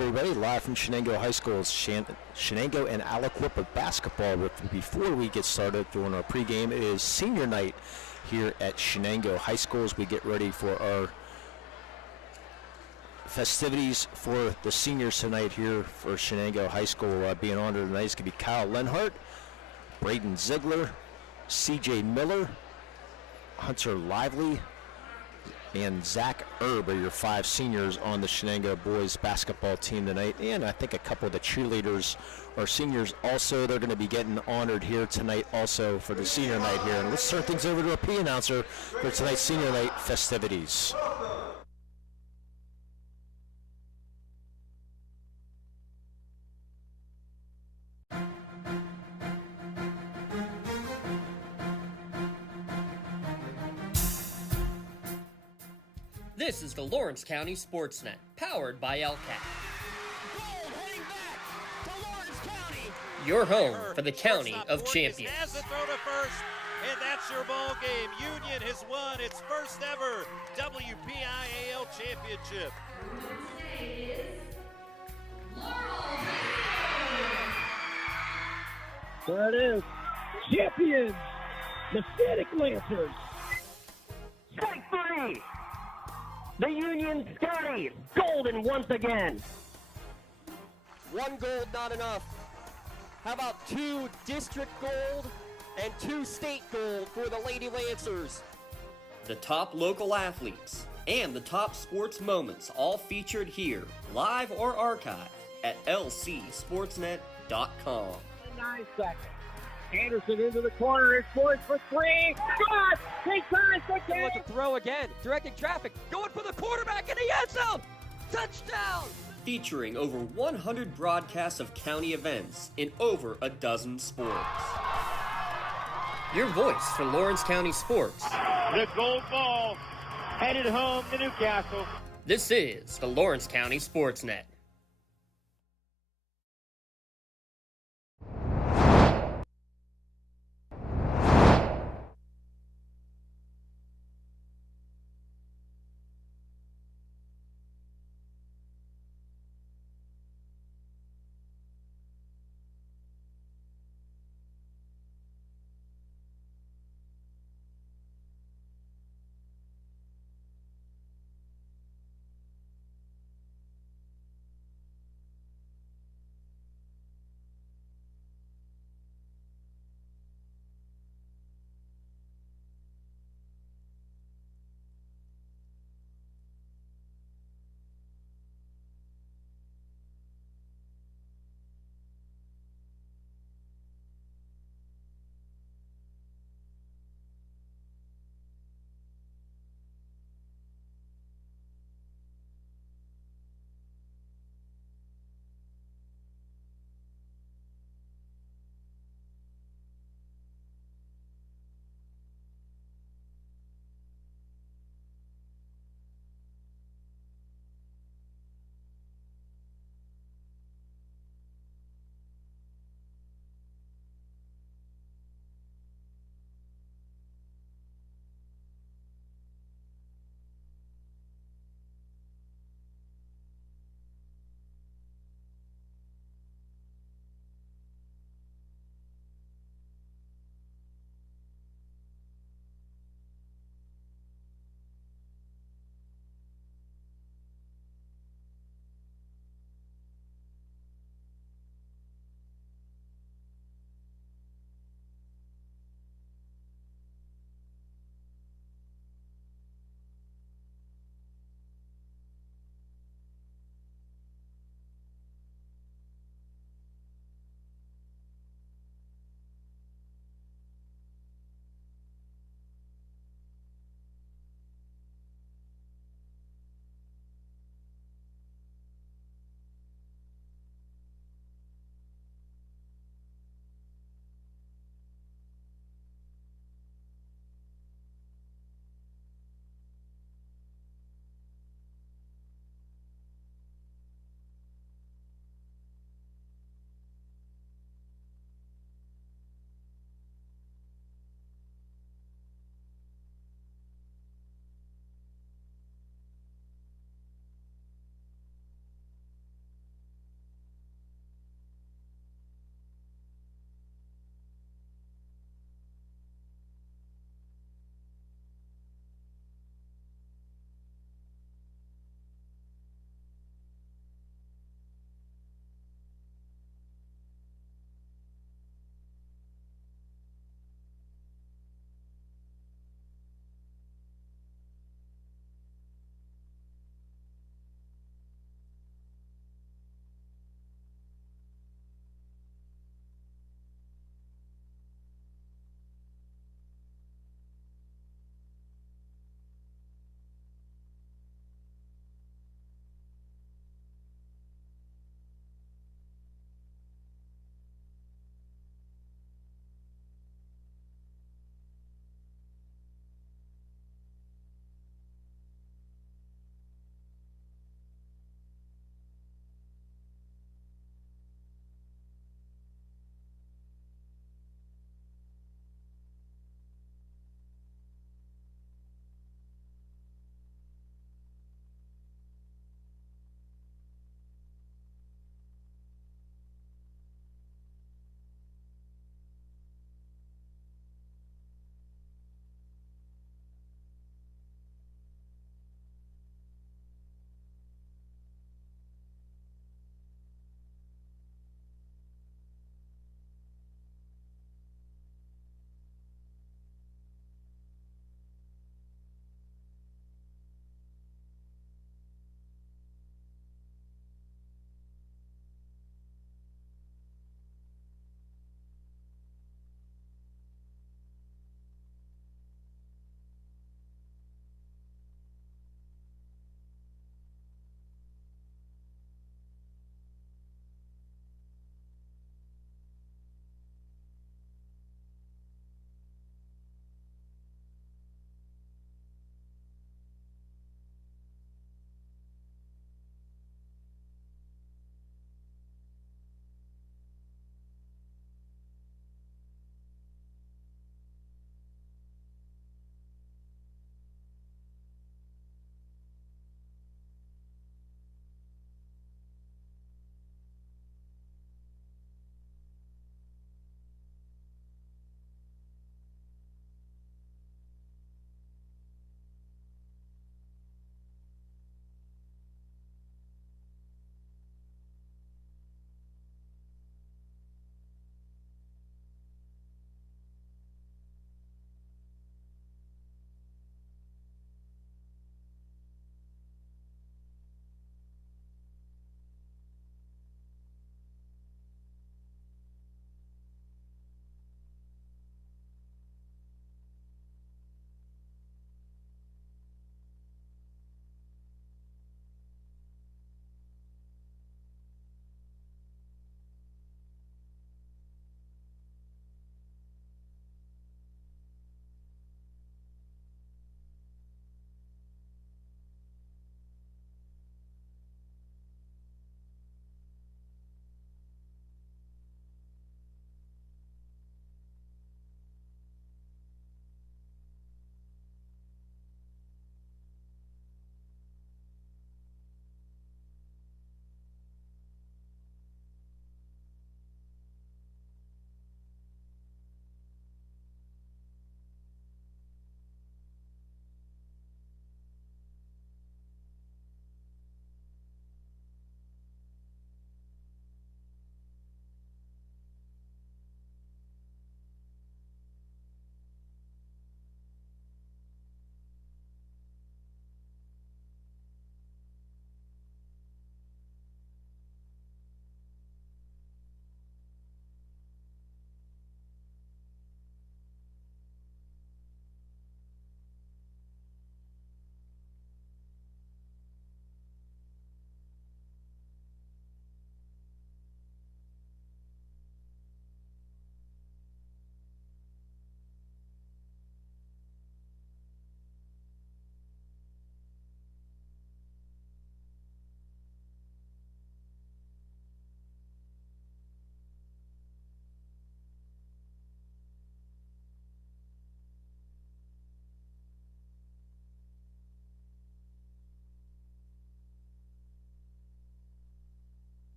everybody, live from Shenango High School's Shenango and Aliquippa basketball. But before we get started doing our pregame, it is senior night here at Shenango High School as we get ready for our festivities for the seniors tonight here for Shenango High School. Being honored tonight is going to be Kyle Lenhart, Braden Ziegler, CJ Miller, Hunter Lively, and Zach Erb are your 5 seniors on the Shenango boys basketball team tonight. And I think a couple of the cheerleaders are seniors also. They're going to be getting honored here tonight also for the senior night here. And let's turn things over to our P announcer for tonight's senior night festivities. This is the Lawrence County SportsNet, powered by LCAT. Gold heading back to Lawrence County. Your home for the County of Champions. Has the throw to first, and that's your ball game. Union has won its first ever WPIAL championship. Today is Laurel. There it is. Champions, the Static Lancers. Strike 3. The Union Scotty, golden once again. 1 gold not enough. How about 2 district gold and 2 state gold for the Lady Lancers? The top local athletes and the top sports moments all featured here, live or archived at lcsportsnet.com. 9 seconds. Anderson into the corner. It's poised for 3. Good! Take time, Look to throw again, directing traffic, going for the quarterback in the end zone. Touchdown! Featuring over 100 broadcasts of county events in over a dozen sports. Your voice for Lawrence County sports. The gold ball headed home to Newcastle. This is the Lawrence County SportsNet.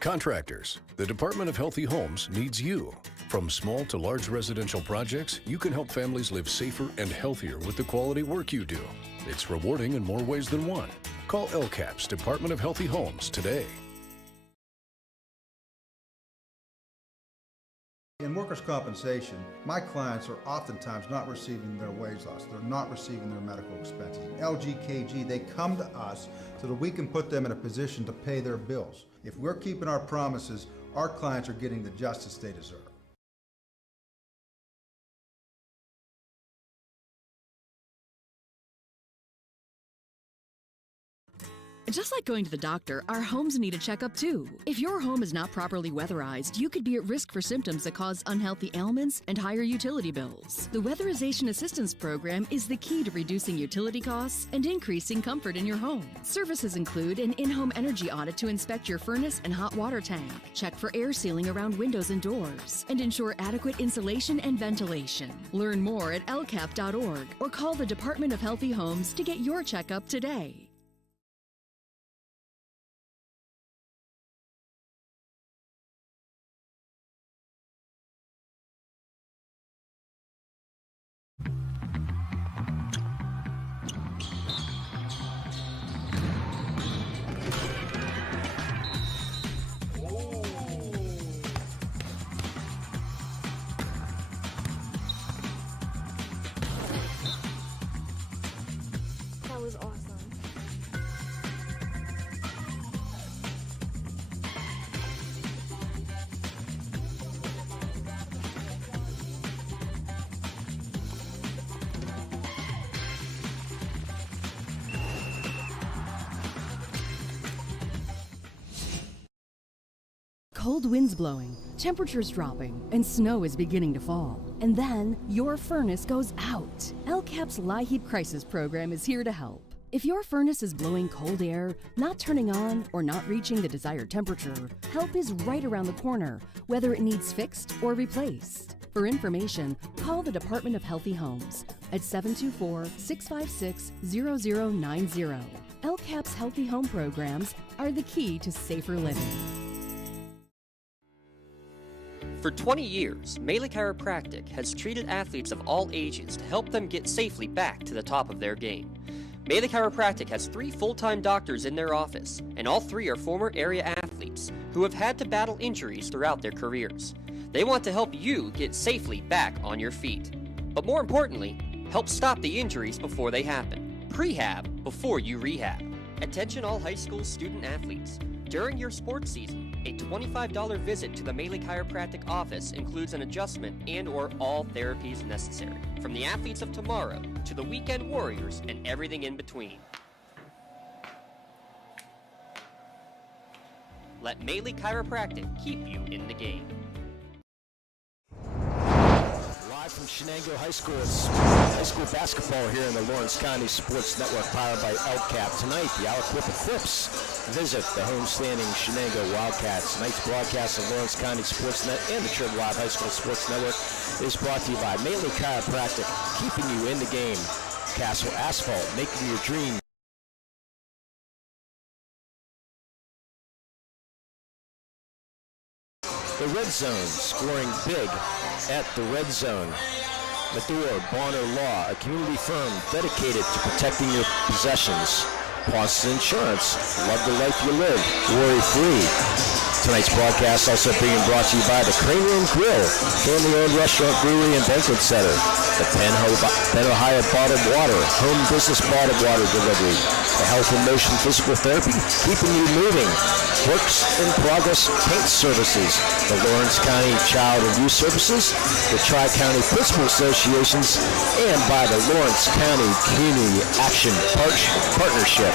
Contractors, the Department of Healthy Homes needs you. From small to large residential projects, you can help families live safer and healthier with the quality work you do. It's rewarding in more ways than one. Call LCAP's Department of Healthy Homes today. In workers' compensation, my clients are oftentimes not receiving their wage loss. They're not receiving their medical expenses. LGKG, they come to us so that we can put them in a position to pay their bills. If we're keeping our promises, our clients are getting the justice they deserve. Just like going to the doctor, our homes need a checkup too. If your home is not properly weatherized, you could be at risk for symptoms that cause unhealthy ailments and higher utility bills. The Weatherization Assistance Program is the key to reducing utility costs and increasing comfort in your home. Services include an in-home energy audit to inspect your furnace and hot water tank, check for air sealing around windows and doors, and ensure adequate insulation and ventilation. Learn more at lcap.org or call the Department of Healthy Homes to get your checkup today. That was awesome. Cold winds blowing, temperatures dropping, and snow is beginning to fall. And then your furnace goes out. LCAP's LIHEAP Crisis Program is here to help. If your furnace is blowing cold air, not turning on, or not reaching the desired temperature, help is right around the corner, whether it needs fixed or replaced. For information, call the Department of Healthy Homes at 724-656-0090. LCAP's Healthy Home programs are the key to safer living. For 20 years, Melee Chiropractic has treated athletes of all ages to help them get safely back to the top of their game. Melee Chiropractic has 3 full-time doctors in their office, and all 3 are former area athletes who have had to battle injuries throughout their careers. They want to help you get safely back on your feet. But more importantly, help stop the injuries before they happen. Prehab before you rehab. Attention all high school student athletes. During your sports season, a $25 visit to the Melee Chiropractic office includes an adjustment and/or all therapies necessary, from the athletes of tomorrow to the weekend warriors and everything in between. Let Melee Chiropractic keep you in the game. Live from Shenango High School, it's high school basketball here in the Lawrence County Sports Network, powered by LCAP. Tonight, the Aliquippa Quips visit the homestanding Shenango Wildcats. Tonight's broadcast of Lawrence County SportsNet and the Trib Live High School Sports Network is brought to you by Melee Chiropractic, keeping you in the game. Castle Asphalt, making your dream. The Red Zone, scoring big at the Red Zone. Medor Bonner Law, a community firm dedicated to protecting your possessions. Boston Insurance, love the life you live, worry-free. Tonight's broadcast also being brought to you by the Crane Room Grill, family-owned restaurant, brewery, and banquet center. The Penn Ohio Bottled Water, home business bottled water delivery. The Health and Motion Physical Therapy, keeping you moving. Works in Progress Paint Services. The Lawrence County Child and Youth Services. The Tri-County Principal Associations. And by the Lawrence County Community Action Partnership.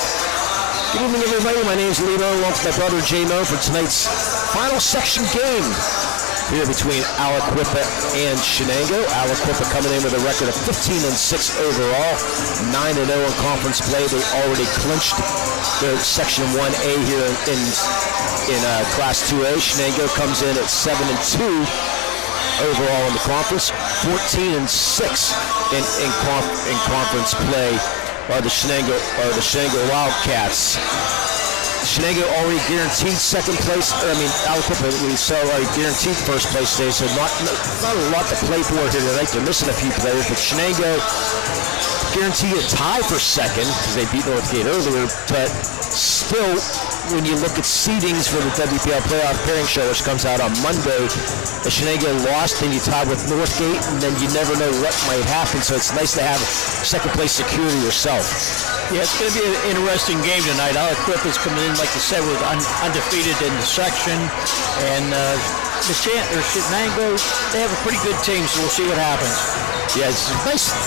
Good evening, everybody. My name is Lito, along with my brother J-Mo, for tonight's final section game here between Aliquippa and Shenango. Aliquippa coming in with a record of 15-6 overall, 9-0 in conference play. They already clinched their Section 1A here in Class 2A. Shenango comes in at 7-2 overall in the conference, 14-6 in conference play. Are the Shenango Wildcats. Shenango already guaranteed second place. Aliquippa, we saw already guaranteed first place today, so not a lot to play for here tonight. They're missing a few players, but Shenango guaranteed a tie for second because they beat Northgate earlier, but still, when you look at seedings for the WPIAL playoff pairing show, which comes out on Monday, if Shenango lost, then you tie with Northgate, and then you never know what might happen, so it's nice to have second place security yourself. Yeah, it's going to be an interesting game tonight. Aliquippa is coming in, like you said, with undefeated in the section, and Shenango, they have a pretty good team, so we'll see what happens. Yeah, it's a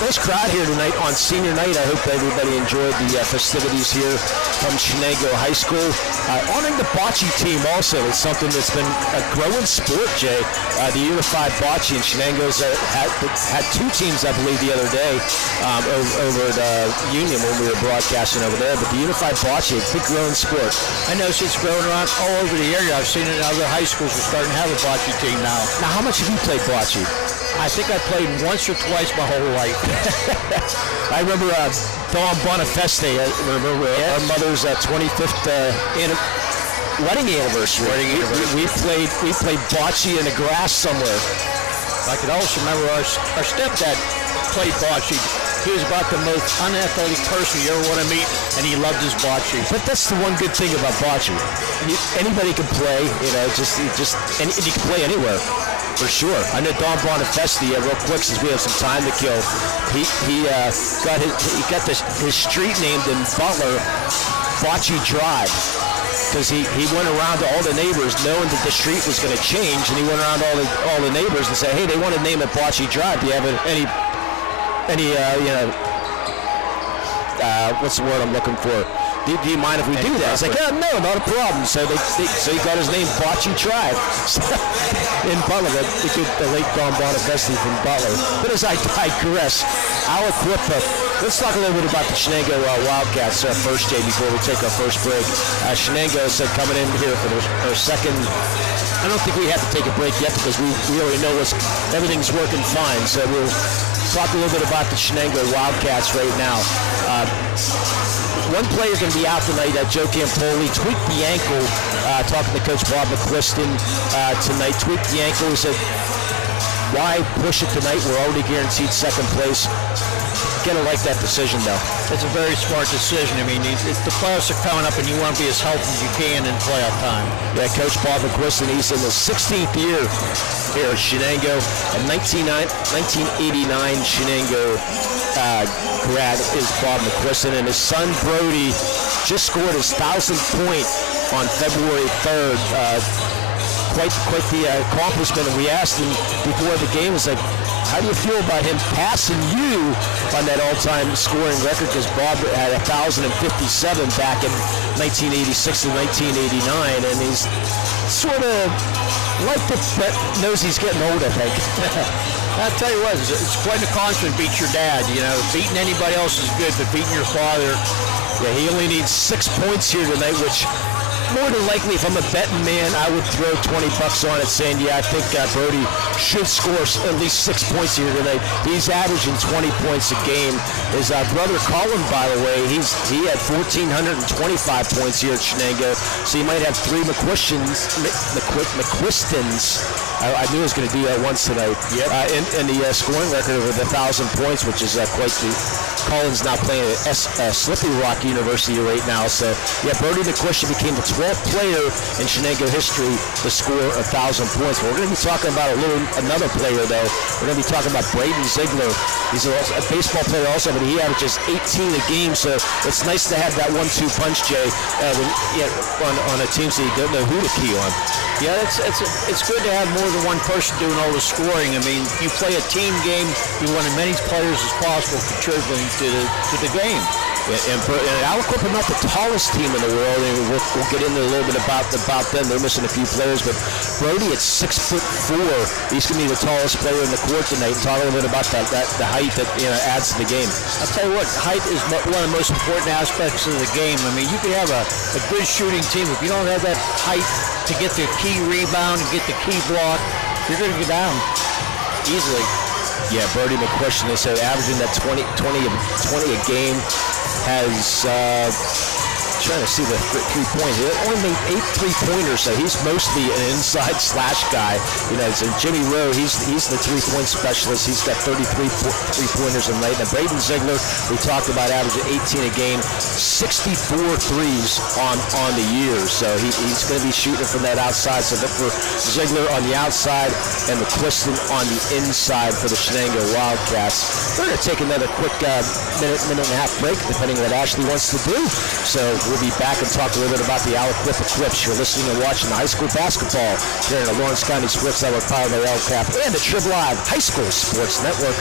nice crowd here tonight on senior night. I hope everybody enjoyed the festivities here from Shenango High School. Honoring the bocce team also is something that's been a growing sport, Jay. The unified bocce, and Shenango's had two teams, I believe, the other day over at Union when we were broadcasting over there. But the unified bocce, a big growing sport. I noticed it's growing around all over the area. I've seen it in other high schools. We're starting to have a bocce team now. Now, how much have you played bocce? I think I played once or twice my whole life. I remember Dawn Bonifeste. I remember our mother's 25th wedding anniversary. We played bocce in the grass somewhere. I could also remember our stepdad played bocce. He was about the most unathletic person you ever want to meet, and he loved his bocce. But that's the one good thing about bocce. Anybody can play, and you can play anywhere. For sure. I know Don Bonifeste, real quick, since we have some time to kill, he got his street named in Butler Bocce Drive, because he went around to all the neighbors knowing that the street was going to change, and he went around to all the neighbors and said, hey, they want to name it Bocce Drive. Do you have any what's the word I'm looking for? Do you mind if we do that? It's like, no, not a problem. So he got his name Bocce Drive in Butler, the late Don Bonifeste from Butler. But as I digress, Aliquippa, let's talk a little bit about the Shenango Wildcats first, Jay, before we take our first break. Shenango is coming in here for their second. I don't think we have to take a break yet because we already know everything's working fine. So we'll talk a little bit about the Shenango Wildcats right now. One player is going to be out tonight, Joe Campoli, tweaked the ankle, talking to Coach Bob McQuiston tonight, tweaked the ankle. He said, why push it tonight? We're already guaranteed second place. Gonna like that decision, though. It's a very smart decision. I mean, the playoffs are coming up, and you want to be as healthy as you can in playoff time. Yeah, Coach Bob McQuiston, he's in the 16th year here at Shenango. A 1989 Shenango grad is Bob McQuiston, and his son Brody just scored his 1,000th point on February 3rd. Quite the accomplishment. And we asked him before the game, was like, how do you feel about him passing you on that all-time scoring record? Because Bob had 1,057 back in 1986 and 1989, and he's sort of like it, but knows he's getting old, I think. I'll tell you what, it's quite an accomplishment to beat your dad. Beating anybody else is good, but beating your father. Yeah, he only needs 6 points here tonight, which more than likely, if I'm a betting man, I would throw $20 on it saying, yeah, I think Brody should score at least 6 points here tonight. He's averaging 20 points a game. His brother Colin, by the way, he had 1,425 points here at Shenango, so you might have three McQuistons. I knew I was going to do that once tonight. Yep. And the scoring record over 1,000 points, which is quite the. Colin's now playing at Slippy Rock University right now. So, yeah, Brody McQuiston became the 12th player in Shenango history to score 1,000 points. But we're going to be talking about another player, though. We're going to be talking about Braden Ziegler. He's a baseball player also, but he averages 18 a game. So it's nice to have that 1-2 punch, Jay, on a team so you don't know who to key on. Yeah, it's good to have more than one person doing all the scoring. I mean, you play a team game, you want as many players as possible contributing to the game. And Aliquippa not the tallest team in the world, and we'll get into a little bit about them. They're missing a few players, but Brody at 6'4", he's going to be the tallest player in the court tonight. Talk a little bit about the height that adds to the game. I'll tell you what, height is one of the most important aspects of the game. I mean, you can have a good shooting team. If you don't have that height to get the key rebound and get the key block, you're going to go down easily. Yeah, Brody McQuiston, they said, averaging that 20 a game, has trying to see the three-point. He only made 8 3-pointers, so he's mostly an inside slash guy. You know, so Jimmy Rowe, he's the three-point specialist. He's got 33 three-pointers a night. Now, Braden Ziegler, we talked about averaging 18 a game, 64 threes on the year. So he's going to be shooting from that outside. So look for Ziegler on the outside and McQuiston on the inside for the Shenango Wildcats. We're going to take another quick minute and a half break, depending on what Ashley wants to do. So we'll be back and talk a little bit about the Aliquippa Quips. You're listening and watching the high school basketball here in the Lawrence County Sports Network, powered by LCAP and the Trib Live High School Sports Network.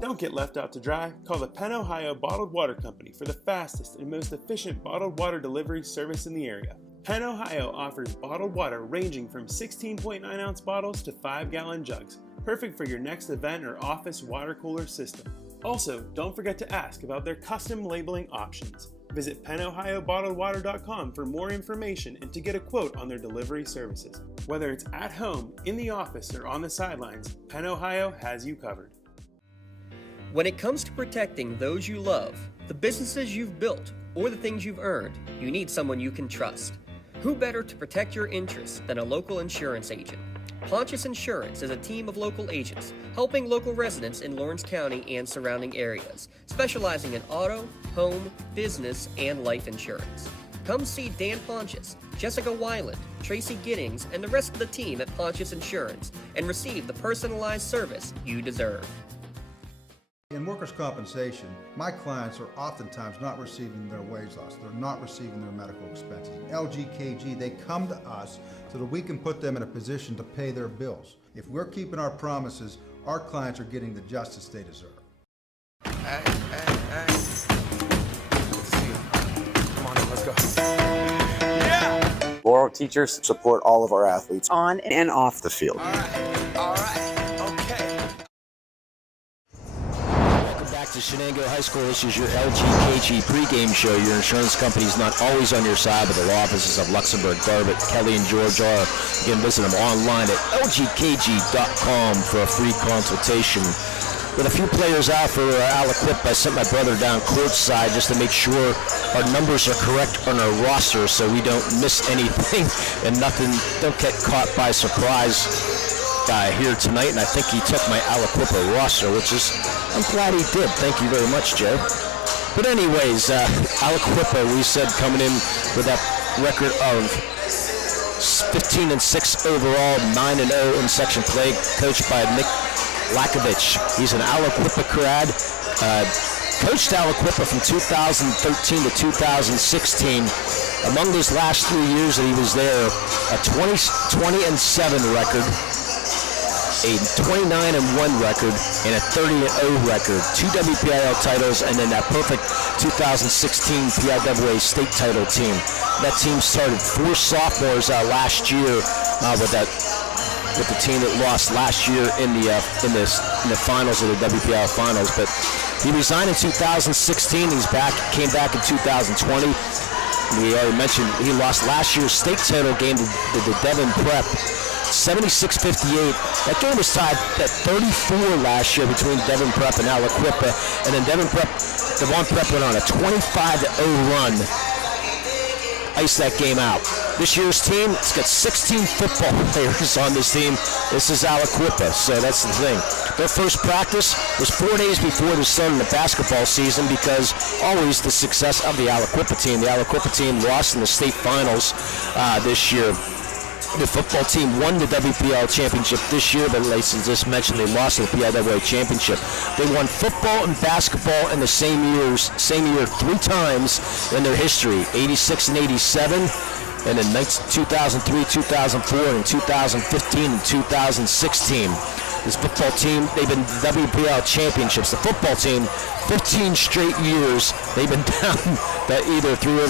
Don't get left out to dry. Call the Penn Ohio Bottled Water Company for the fastest and most efficient bottled water delivery service in the area. Penn Ohio offers bottled water ranging from 16.9-ounce bottles to 5-gallon jugs, perfect for your next event or office water cooler system. Also, don't forget to ask about their custom labeling options. Visit PennOhioBottledWater.com for more information and to get a quote on their delivery services. Whether it's at home, in the office, or on the sidelines, Penn Ohio has you covered. When it comes to protecting those you love, the businesses you've built, or the things you've earned, you need someone you can trust. Who better to protect your interests than a local insurance agent? Pontius Insurance is a team of local agents helping local residents in Lawrence County and surrounding areas, specializing in auto, home, business, and life insurance. Come see Dan Pontius, Jessica Weiland, Tracy Giddings, and the rest of the team at Pontius Insurance and receive the personalized service you deserve. In workers' compensation, my clients are oftentimes not receiving their wage loss. They're not receiving their medical expenses. LGKG, they come to us so that we can put them in a position to pay their bills. If we're keeping our promises, our clients are getting the justice they deserve. Hey. Good to see you. Come on in, let's go. Yeah! Laurel teachers support all of our athletes on and off the field. All right, okay. Back to Shenango High School. This is your LGKG pregame show. Your insurance company's not always on your side, but the law offices of Luxembourg, Garbutt, Kelly, and George are. You can visit them online at lgkg.com for a free consultation. With a few players out for Aliquippa, I sent my brother down courtside just to make sure our numbers are correct on our roster so we don't miss anything and don't get caught by surprise here tonight. And I think he took my Aliquippa roster, which is, I'm glad he did. Thank you very much, Joe. But anyways, Aliquippa, we said, coming in with that record of 15-6 overall, 9-0 in section play, coached by Nick Lakovich. He's an Aliquippa grad. Coached Aliquippa from 2013 to 2016. Among his last 3 years that he was there, a 20-7 record, a 29-1 record, and a 30-0 record. 2 WPIAL titles, and then that perfect 2016 PIAA state title team. That team started 4 sophomores last year with the team that lost last year in the finals of the WPIAL finals. But he resigned in 2016. Came back in 2020. We already mentioned he lost last year's state title game to the Devon Prep, 76-58. That game was tied at 34 last year between Devon Prep and Aliquippa, and then Devon Prep went on a 25-0 run. Iced that game out. This year's team, it's got 16 football players on this team. This is Aliquippa, so that's the thing. Their first practice was 4 days before the start of the basketball season because always the success of the Aliquippa team. The Aliquippa team lost in the state finals this year. The football team won the WPIAL championship this year, but like I just mentioned, they lost the PIAA championship. They won football and basketball in the same year 3 times in their history, 86 and 87, and in 2003, 2004, and 2015 and 2016. This football team, they've been WPIAL championships. The football team, 15 straight years, they've been down either through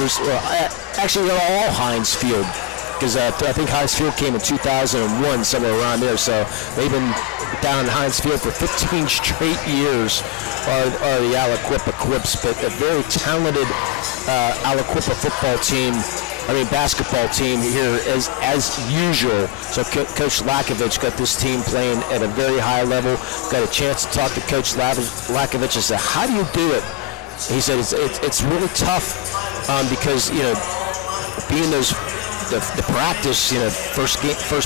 actually all Heinz Field. Because I think Heinz Field came in 2001, somewhere around there. So they've been down in Heinz Field for 15 straight years, are the Aliquippa Quips. But a very talented Aliquippa basketball team here as usual. So Coach Lakovich got this team playing at a very high level. Got a chance to talk to Coach Lakovich and say, how do you do it he said it's really tough because, you know, being the practice, you know, first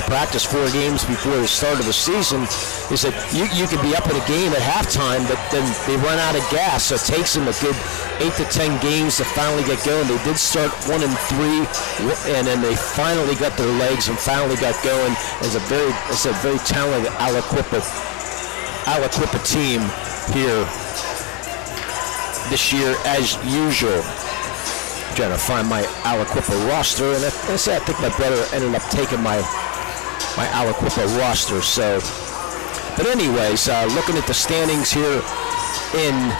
practice 4 games before the start of the season, he said you could be up in a game at halftime, but then they run out of gas, so it takes them a good 8 to 10 games to finally get going. They did start 1-3, and then they finally got their legs and finally got going as a very talented Aliquippa team here this year as usual. Trying to find my Aliquippa roster, and I think my brother ended up taking my Aliquippa roster. So, but anyways, looking at the standings here in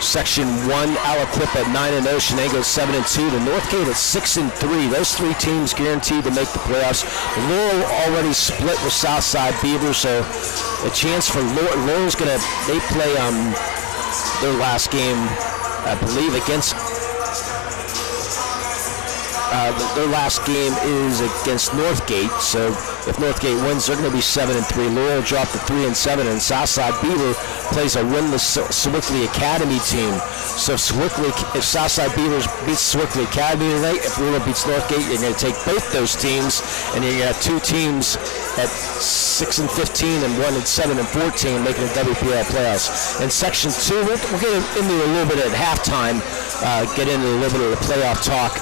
Section 1, Aliquippa 9-0, Shenango 7-2, the Northgate at 6-3. Those 3 teams guaranteed to make the playoffs. Laurel already split with Southside Beavers, so a chance for Laurel's they play their last game, I believe, against. Their last game is against Northgate, so if Northgate wins, they're going to be 7-3. Laurel dropped to 3-7, and Southside Beaver plays a winless Sewickley Academy team. So if Southside Beavers beats Sewickley Academy tonight, if Laurel beats Northgate, you're going to take both those teams, and you're going to have 2 teams at 6-15 and 1 at 7-14, making the WPIAL playoffs. In Section 2, we'll get into a little bit at halftime, get into a little bit of the playoff talk.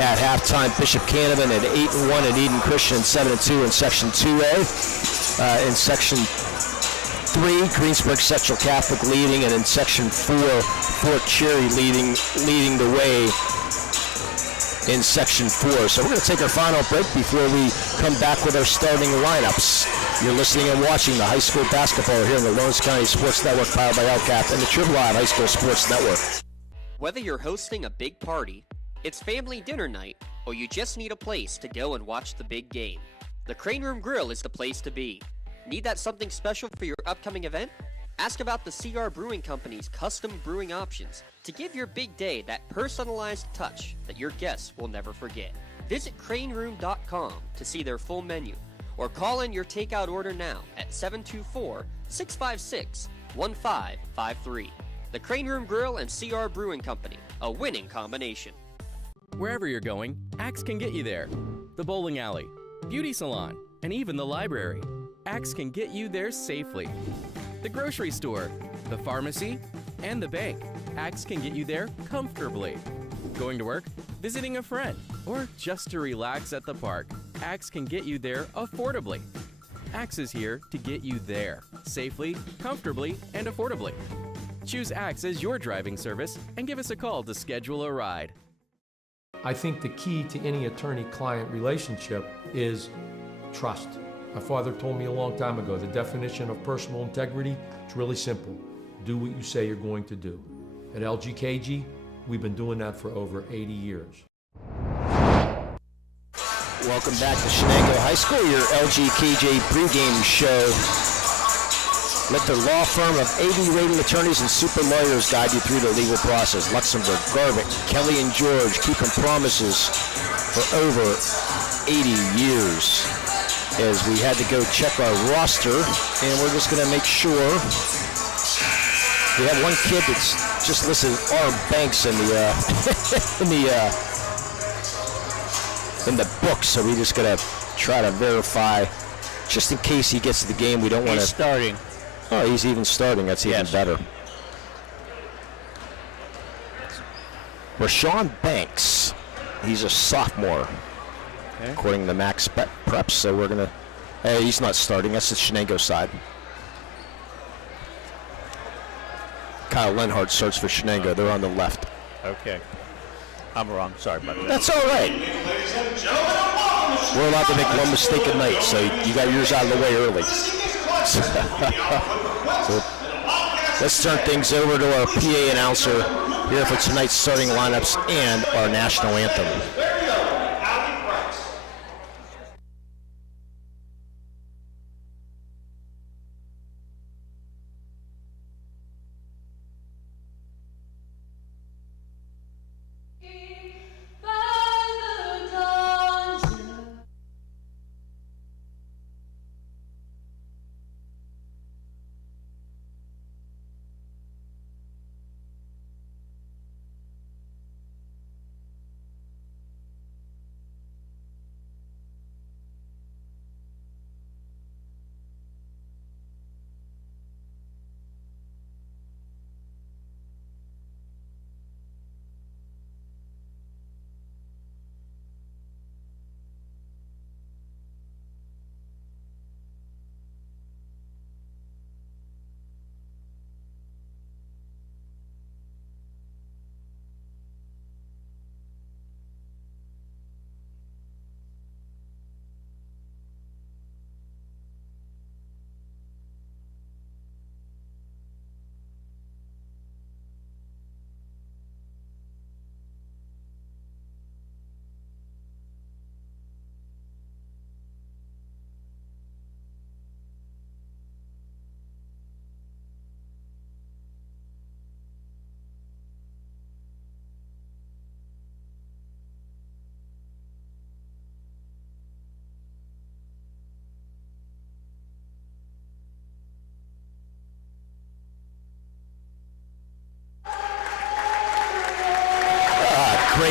At halftime, Bishop Canevin at 8-1 and Eden Christian 7-2 in Section 2A. In Section 3, Greensburg Central Catholic leading, and in Section 4, Fort Cherry leading the way in Section 4. So we're going to take our final break before we come back with our starting lineups. You're listening and watching the high school basketball here in the Lawrence County Sports Network, powered by LCAP and the WPIAL High School Sports Network. Whether you're hosting a big party, it's family dinner night, or you just need a place to go and watch the big game, the Crane Room Grill is the place to be. Need that something special for your upcoming event? Ask about the CR Brewing Company's custom brewing options to give your big day that personalized touch that your guests will never forget. Visit craneroom.com to see their full menu, or call in your takeout order now at 724-656-1553. The Crane Room Grill and CR Brewing Company, a winning combination. Wherever you're going, Axe can get you there. The bowling alley, beauty salon, and even the library. Axe can get you there safely. The grocery store, the pharmacy, and the bank. Axe can get you there comfortably. Going to work, visiting a friend, or just to relax at the park. Axe can get you there affordably. Axe is here to get you there safely, comfortably, and affordably. Choose Axe as your driving service and give us a call to schedule a ride. I think the key to any attorney-client relationship is trust. My father told me a long time ago, the definition of personal integrity is really simple. Do what you say you're going to do. At LGKG, we've been doing that for over 80 years. Welcome back to Shenango High School, your LGKJ pregame show. Let the law firm of AV rated attorneys and super lawyers guide you through the legal process. Luxembourg, Garvin, Kelly and George keeping promises for over 80 years. As we had to go check our roster, and we're just going to make sure. We have one kid that's just listed R. Banks in the book, so we just got to try to verify, just in case he gets to the game. We don't want to. He's starting. Oh, he's even starting. That's even better. Rashawn Banks. He's a sophomore, according to Max Preps. So we're going to... he's not starting. That's the Shenango side. Kyle Lenhart starts for Shenango. They're on the left. Okay. I'm wrong. Sorry about that. That's all right. We're allowed to make one mistake a night, so you got yours out of the way early. So let's turn things over to our PA announcer here for tonight's starting lineups and our national anthem.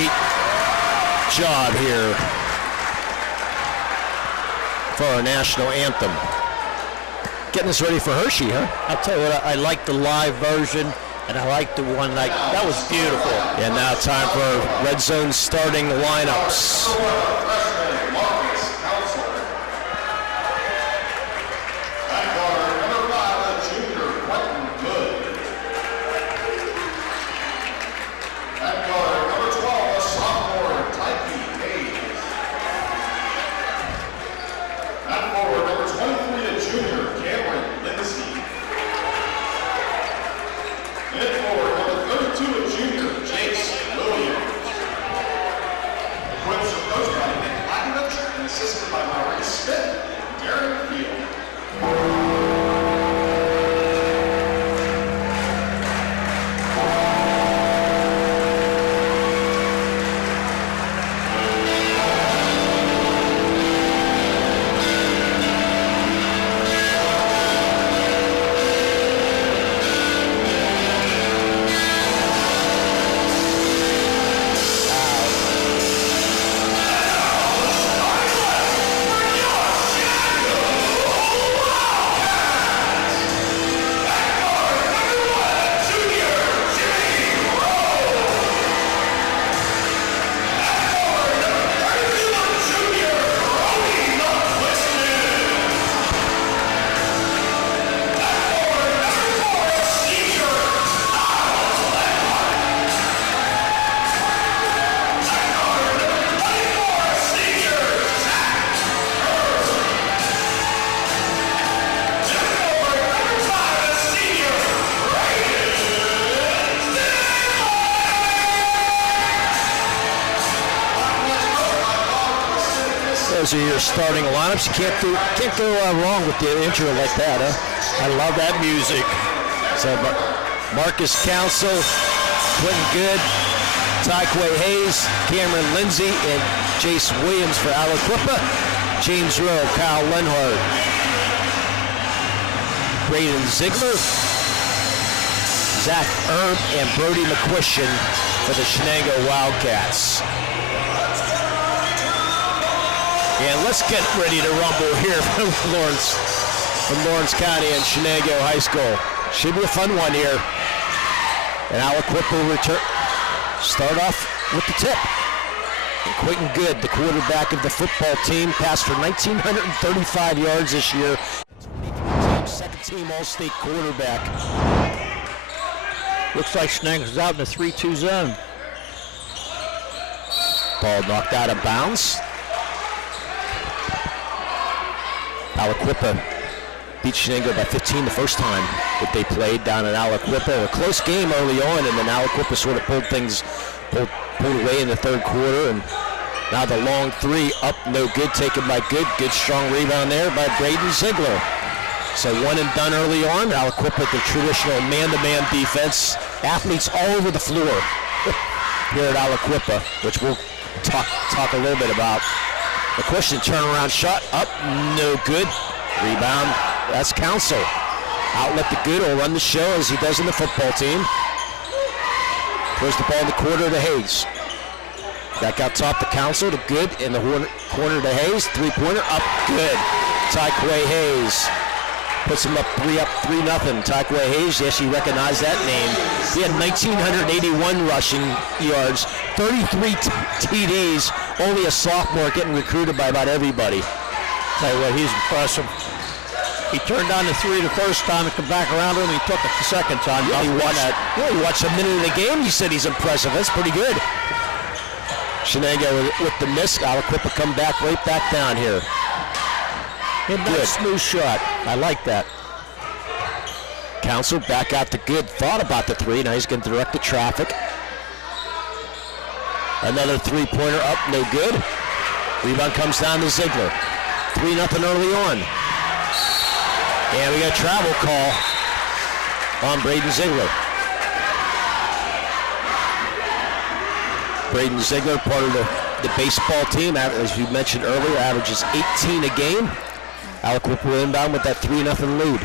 great job here for our national anthem. Getting us ready for Hershey, huh? I'll tell you what, I like the live version, and I like the one that was beautiful. And now time for Red Zone starting lineups. Those are your starting lineups. You can't go wrong with the intro like that, huh? I love that music. So Marcus Council, Quentin Good, Tyquay Hayes, Cameron Lindsay, and Jace Williams for Aliquippa. James Rowe, Kyle Lenhart, Braden Ziegler, Zach Erb, and Brody McQuistion for the Shenango Wildcats. And let's get ready to rumble here from Lawrence County and Shenango High School. Should be a fun one here. And Aliquippa will start off with the tip. And Quentin Good, the quarterback of the football team, passed for 1,935 yards this year. Second team All-State quarterback. Looks like Shenango's out in the 3-2 zone. Ball knocked out of bounds. Aliquippa beat Shenango by 15 the first time that they played down in Aliquippa. A close game early on, and then Aliquippa sort of pulled away in the third quarter. And now the long three up, no good, taken by Good. Good strong rebound there by Braden Ziegler. So one and done early on. Aliquippa, the traditional man-to-man defense. Athletes all over the floor here at Aliquippa, which we'll talk a little bit about. The question, turnaround shot, up, no good. Rebound, that's Council. Outlet to Good, will run the show as he does in the football team. Throws the ball in the corner to Hayes. Back out top to Council, to Good, in the corner to Hayes. Three-pointer, up, good. Tyquay Hayes puts him up 3-0. Tyquay Hayes, yes, you recognize that name. He had 1,981 rushing yards, 33 TDs, only a sophomore getting recruited by about everybody. Tell you what, he's impressive. He turned down the three the first time and come back around to him. He took it the second time. Yeah, he watched a minute of the game. He said he's impressive. That's pretty good. Shenango with the miss. Aliquippa come back right back down here. Good. Smooth shot. I like that. Council back out to Good. Thought about the three. Now he's going to direct the traffic. Another three-pointer up, no good. Rebound comes down to Ziegler. 3-0 early on. And we got a travel call on Braden Ziegler. Braden Ziegler, part of the baseball team, as you mentioned earlier, averages 18 a game. Aliquippa will inbound with that 3-0 lead.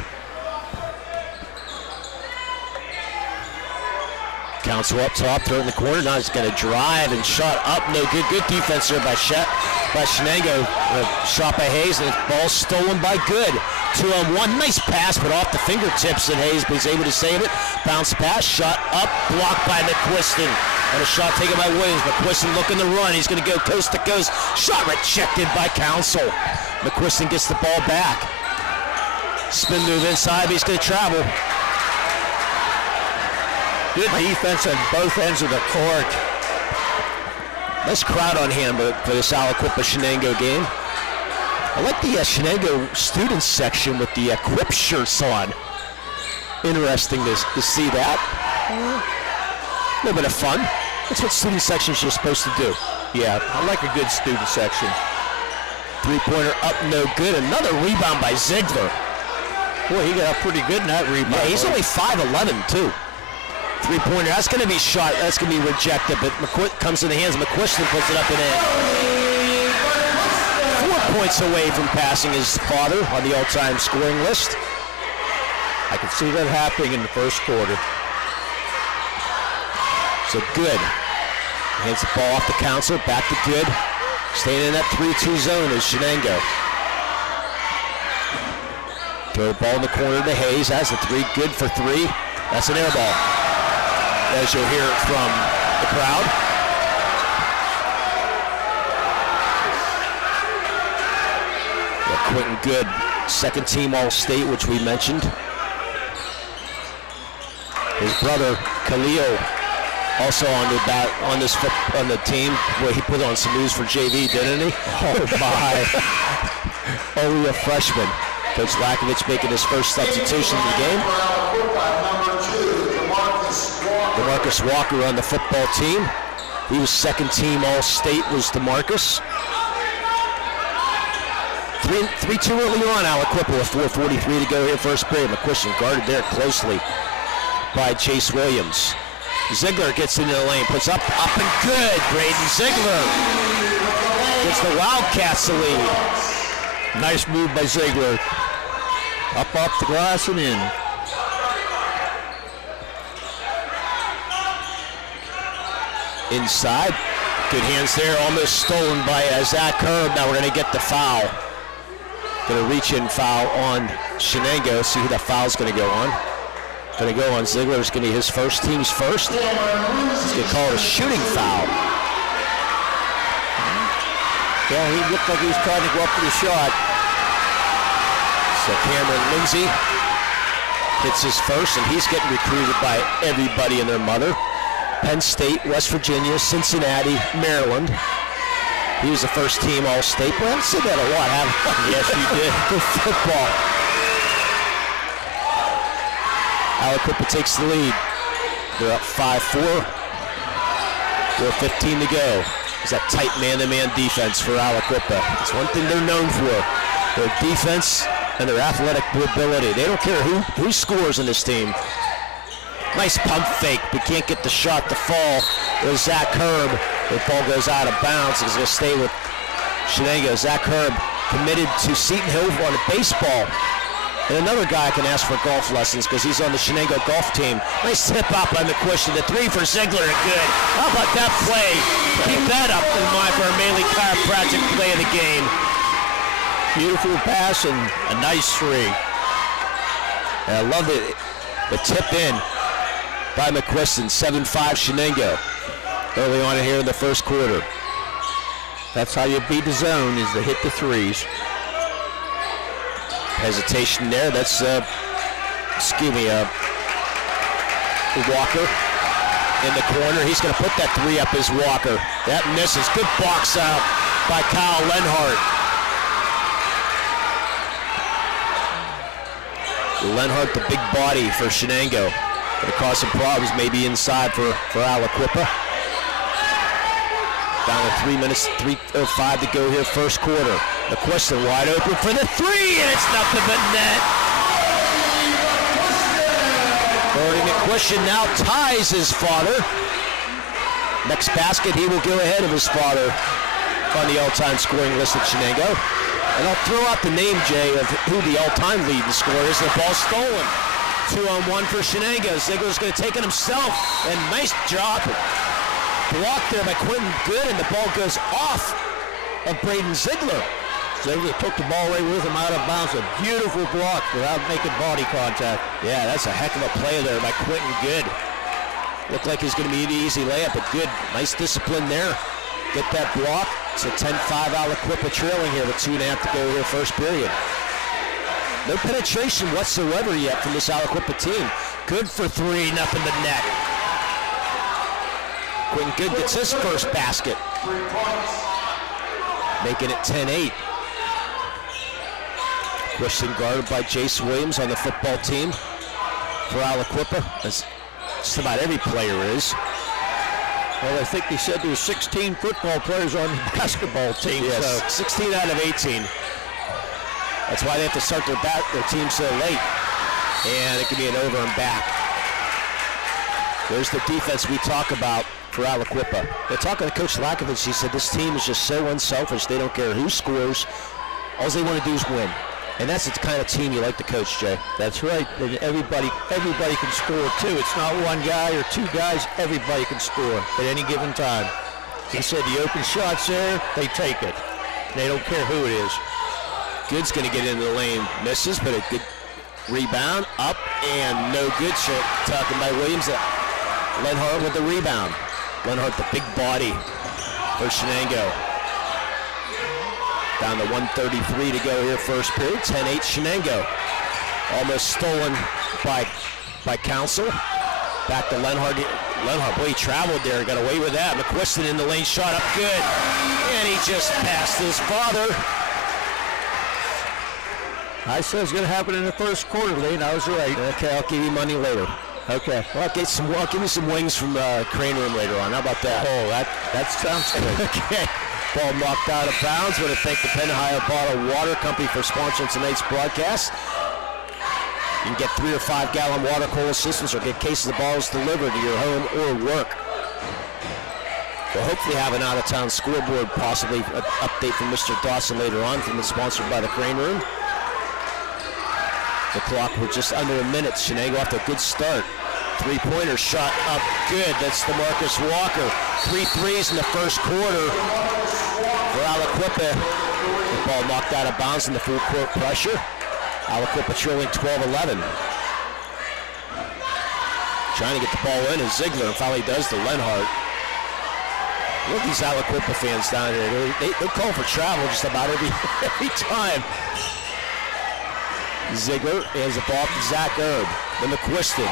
Council up top, throw it in the corner. Now he's going to drive and shot up. No good. Good defense there by Shenango. Shot by Hayes, and the ball stolen by Good. 2-on-1. Nice pass, but off the fingertips of Hayes, but he's able to save it. Bounce pass, shot up, blocked by McQuiston. And a shot taken by Williams. McQuiston looking to run. He's going to go coast to coast. Shot rejected by Council. McQuiston gets the ball back. Spin move inside, but he's going to travel. Good defense on both ends of the court. Nice crowd on hand for this Aliquippa Shenango game. I like the Shenango student section with the Quip shirts on. Interesting to see that. A little bit of fun. That's what student sections are supposed to do. Yeah, I like a good student section. Three-pointer up, no good. Another rebound by Ziegler. Boy, he got up pretty good in that rebound. Yeah, he's only 5'11", too. Three-pointer, that's going to be shot. That's going to be rejected, but comes in the hands of McQuiston, puts it up and in. 4 points away from passing his father on the all-time scoring list. I can see that happening in the first quarter. So Good hands the ball off the Council, back to Good. Staying in that 3-2 zone is Shenango. Throw the ball in the corner to Hayes. Has the three. Good for three. That's an air ball, as you'll hear it from the crowd. Yeah, Quentin Good, second team All-State, which we mentioned. His brother Khalil also on the team. Well, he put on some moves for JV, didn't he? Oh my! Only a freshman. Coach Lakovich making his first substitution in the game. DeMarcus Walker on the football team. He was second team All-State, was DeMarcus. 3-2 early on, Aliquippa with 4:43 to go here first period. McQuiston guarded there closely by Chase Williams. Ziegler gets into the lane, puts up and good. Braden Ziegler gets the Wildcats the lead. Nice move by Ziegler. Up off the glass and in. Inside. Good hands there, almost stolen by Zach Herb. Now we're going to get the foul. Going to reach in foul on Shenango. See who that foul's going to go on. Going to go on Ziegler. It's going to be his first, team's first. He's going to call it a shooting foul. Yeah, he looked like he was trying to go up for the shot. So Cameron Lindsay hits his first, and he's getting recruited by everybody and their mother. Penn State, West Virginia, Cincinnati, Maryland. He was the first team All-State. Well, I haven't said that a lot, have I? Yes, he did. For football. Aliquippa takes the lead. They're up 5-4. 4:15 to go. It's that tight man-to-man defense for Aliquippa. It's one thing they're known for. Their defense and their athletic ability. They don't care who scores in this team. Nice pump fake, but can't get the shot to fall. There's Zach Herb. The ball goes out of bounds. He's going to stay with Shenango. Zach Herb committed to Seton Hill on a baseball. And another guy can ask for golf lessons because he's on the Shenango golf team. Nice tip out by McQuiston. The three for Ziegler are good. How about that play? Keep that up in mind for our Maley Chiropractic play of the game. Beautiful pass and a nice three. And I love the tip in by McQuiston. 7-5 Shenango. Early on here in the first quarter. That's how you beat the zone, is to hit the threes. Hesitation there. That's, Walker in the corner. He's going to put that three up as Walker. That misses. Good box out by Kyle Lenhart. Lenhart, the big body for Shenango. Going to cause some problems maybe inside for Aliquippa. Down to 3 minutes, 3:05 to go here first quarter. McQuiston wide open for the three, and it's nothing but net. Brody McQuiston now ties his father. Next basket, he will go ahead of his father on the all-time scoring list at Shenango. And I'll throw out the name, Jay, of who the all-time leading scorer is. The ball stolen. 2-on-1 for Shenango. Ziegler's going to take it himself, and nice job. Blocked there by Quentin Good, and the ball goes off of Braden Ziegler. Ziegler took the ball away with him out of bounds. A beautiful block without making body contact. Yeah, that's a heck of a play there by Quentin Good. Looked like it was going to be an easy layup, but Good, nice discipline there. Get that block. It's a 10-5 Aliquippa trailing here with 2.5 to go here first period. No penetration whatsoever yet from this Aliquippa team. Good for 3, nothing but net. Quentin Good gets his first basket. Making it 10-8. Christian guarded by Jace Williams on the football team for Aliquippa, as just about every player is. Well, I think they said there were 16 football players on the basketball team. Yes, So 16 out of 18. That's why they have to start their team so late. And it can be an over and back. There's the defense we talk about for Aliquippa. They're talking to Coach Lakovich. He said this team is just so unselfish. They don't care who scores. All they want to do is win. And that's the kind of team you like to coach, Jay. that's right. And everybody can score too. It's not one guy or two guys. Everybody can score at any given time. He said the open shots there, they take it. They don't care who it is. Good's going to get into the lane. Misses, but a good rebound. Up and no good. Talking by Williams. Lenhart with the rebound. Lenhart, the big body for Shenango. Down to 1:33 to go here first period. 10-8 Shenango. Almost stolen by Council. Back to Lenhart. Lenhart, boy, he traveled there. Got away with that. McQuiston in the lane. Shot up good. And he just passed his father. I said it's going to happen in the first quarter, Lee, and I was right. Okay, I'll give you money later. Okay. Well, I'll give you some wings from the crane room later on. How about that? Oh, that sounds good. Okay. Ball knocked out of bounds. I want to thank the Penn Ohio Bottled Water Company for sponsoring tonight's broadcast. You can get 3 or 5 gallon water cooler systems or get cases of bottles delivered to your home or work. We'll hopefully have an out-of-town scoreboard, possibly an update from Mr. Dawson later on, from the sponsored by the crane room. The clock, we're just under a minute. Shenango off to a good start. 3-pointer shot up good. That's DeMarcus Walker. 3 threes in the first quarter for Aliquippa. The ball knocked out of bounds in the full court pressure. Aliquippa trailing 12-11. Trying to get the ball in, and Ziegler, and finally does to Lenhart. Look at these Aliquippa fans down here. They call for travel just about every time. Ziegler has the ball to Zach Erb. Then McQuiston.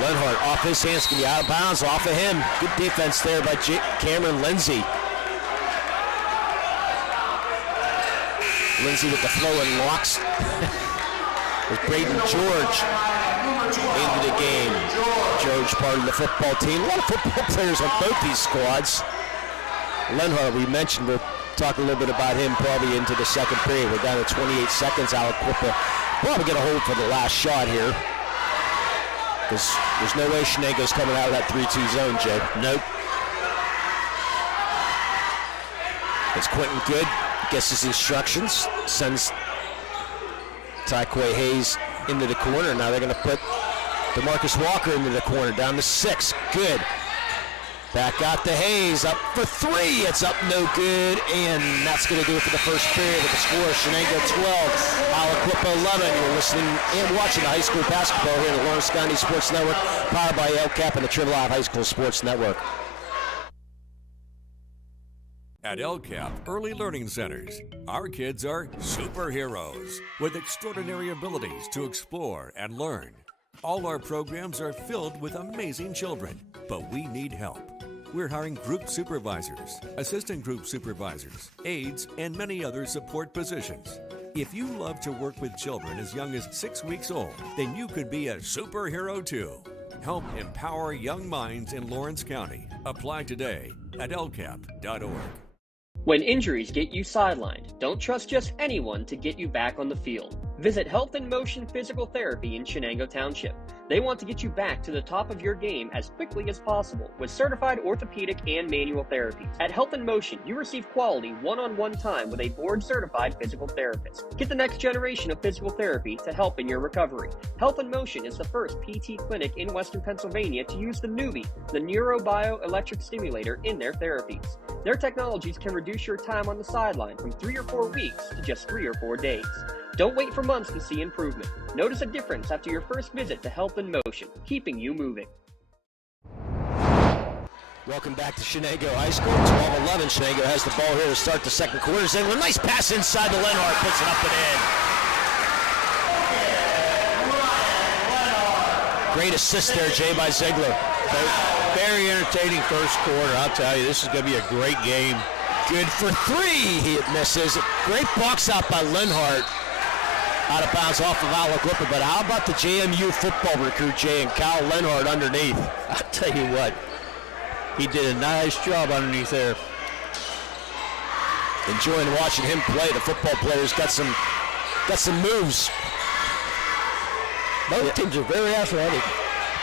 Lenhart off his hands, can be out of bounds off of him. Good defense there by Cameron Lindsay. Lindsay with the flowing locks. With Braden George into the game. George part of the football team. A lot of football players on both these squads. Lenhart, we mentioned, we'll talk a little bit about him probably into the second period. We're down to 28 seconds. Aliquippa probably get a hold for the last shot here. Because there's no way Shenango's coming out of that 3-2 zone, Jay. Nope. It's Quentin Good. Gets his instructions. Sends Tyquay Hayes into the corner. Now they're going to put DeMarcus Walker into the corner. Down to 6. Good. Back out to Hayes, up for 3. It's up, no good, and that's going to do it for the first period with the score. Shenango 12, Aliquippa 11. You're listening and watching the high school basketball here at the Lawrence County Sports Network, powered by LCAP and the Triple I High School Sports Network. At LCAP Early Learning Centers, our kids are superheroes with extraordinary abilities to explore and learn. All our programs are filled with amazing children, but we need help. We're hiring group supervisors, assistant group supervisors, aides, and many other support positions. If you love to work with children as young as 6 weeks old, then you could be a superhero too. Help empower young minds in Lawrence County. Apply today at lcap.org. When injuries get you sidelined, don't trust just anyone to get you back on the field. Visit Health in Motion Physical Therapy in Shenango Township. They want to get you back to the top of your game as quickly as possible with certified orthopedic and manual therapies. At Health in Motion, you receive quality one-on-one time with a board-certified physical therapist. Get the next generation of physical therapy to help in your recovery. Health in Motion is the first PT clinic in Western Pennsylvania to use the Newbie, the neurobioelectric stimulator, in their therapies. Their technologies can reduce your time on the sideline from 3 or 4 weeks to just 3 or 4 days. Don't wait for months to see improvement. Notice a difference after your first visit to Health in Motion, keeping you moving. Welcome back to Shenango High School. 12-11. Shenango has the ball here to start the second quarter. Ziegler, nice pass inside to Lenhart, puts it up and in. Great assist there, Jay, by Ziegler. Very entertaining first quarter. I'll tell you, this is going to be a great game. Good for 3. He misses. Great box out by Lenhart. Out of bounds off of Aliquippa, but how about the JMU football recruit, Jay, and Kyle Lenhart underneath? I'll tell you what, he did a nice job underneath there. Enjoying watching him play. The football players got some moves. Both teams are very athletic.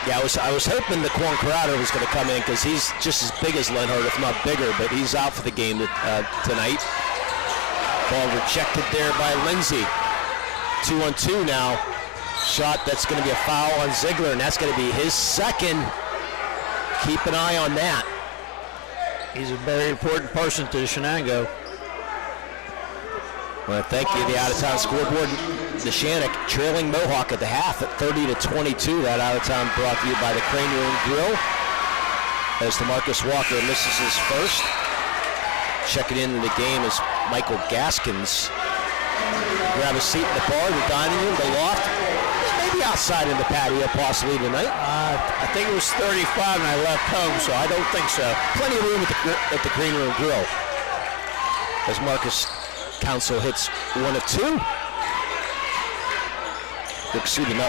Yeah, I was hoping the Quan Crowder was going to come in because he's just as big as Lenhart, if not bigger, but he's out for the game tonight. Ball rejected there by Lindsay. 2-on-2 now. Shot that's going to be a foul on Ziegler, and that's going to be his second. Keep an eye on that. He's a very important person to Shenango. Well, thank you. The out-of-town scoreboard. The Shannock trailing Mohawk at the half at 30-22. That out-of-town brought to you by the Crane Room Grill. As DeMarcus Walker misses his first. Checking into the game is Michael Gaskins. Grab a seat in the bar, the dining room, the loft. Maybe outside in the patio possibly tonight. I think it was 35 and I left home, so I don't think so. Plenty of room at the Green Room Grill. As Marcus Council hits 1 of 2. Excuse me, no.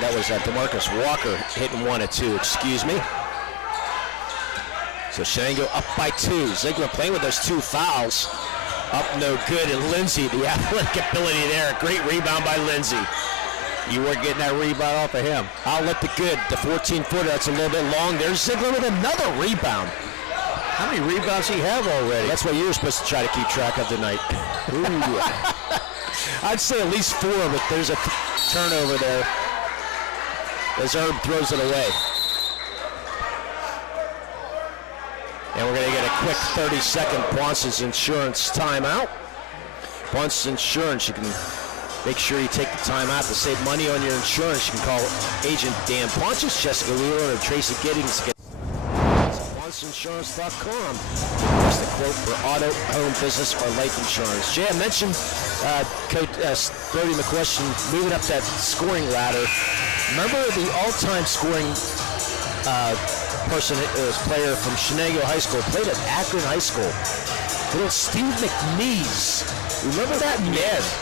That was DeMarcus Walker hitting 1 of 2, excuse me. So Shenango up by 2. Ziegler playing with those 2 fouls. Up no good, and Lindsay, the athletic ability there. Great rebound by Lindsay. You weren't getting that rebound off of him. Outlet the good. The 14-footer, that's a little bit long. There's Ziegler with another rebound. How many rebounds he have already? That's what you were supposed to try to keep track of tonight. I'd say at least 4, but there's a turnover there as Herb throws it away. And we're going to get a quick 30-second Ponce's Insurance timeout. Ponce's Insurance, you can make sure you take the time out to save money on your insurance. You can call Agent Dan Ponce's, Jessica Wheeler, or Tracy Giddings. PonceInsurance.com. That's the quote for auto, home, business, or life insurance. Jay, I mentioned Coach Brody McQuestion moving up that scoring ladder. Remember the all-time scoring player from Shenango High School, played at Akron High School. Little Steve McNeese. Remember that? Yes.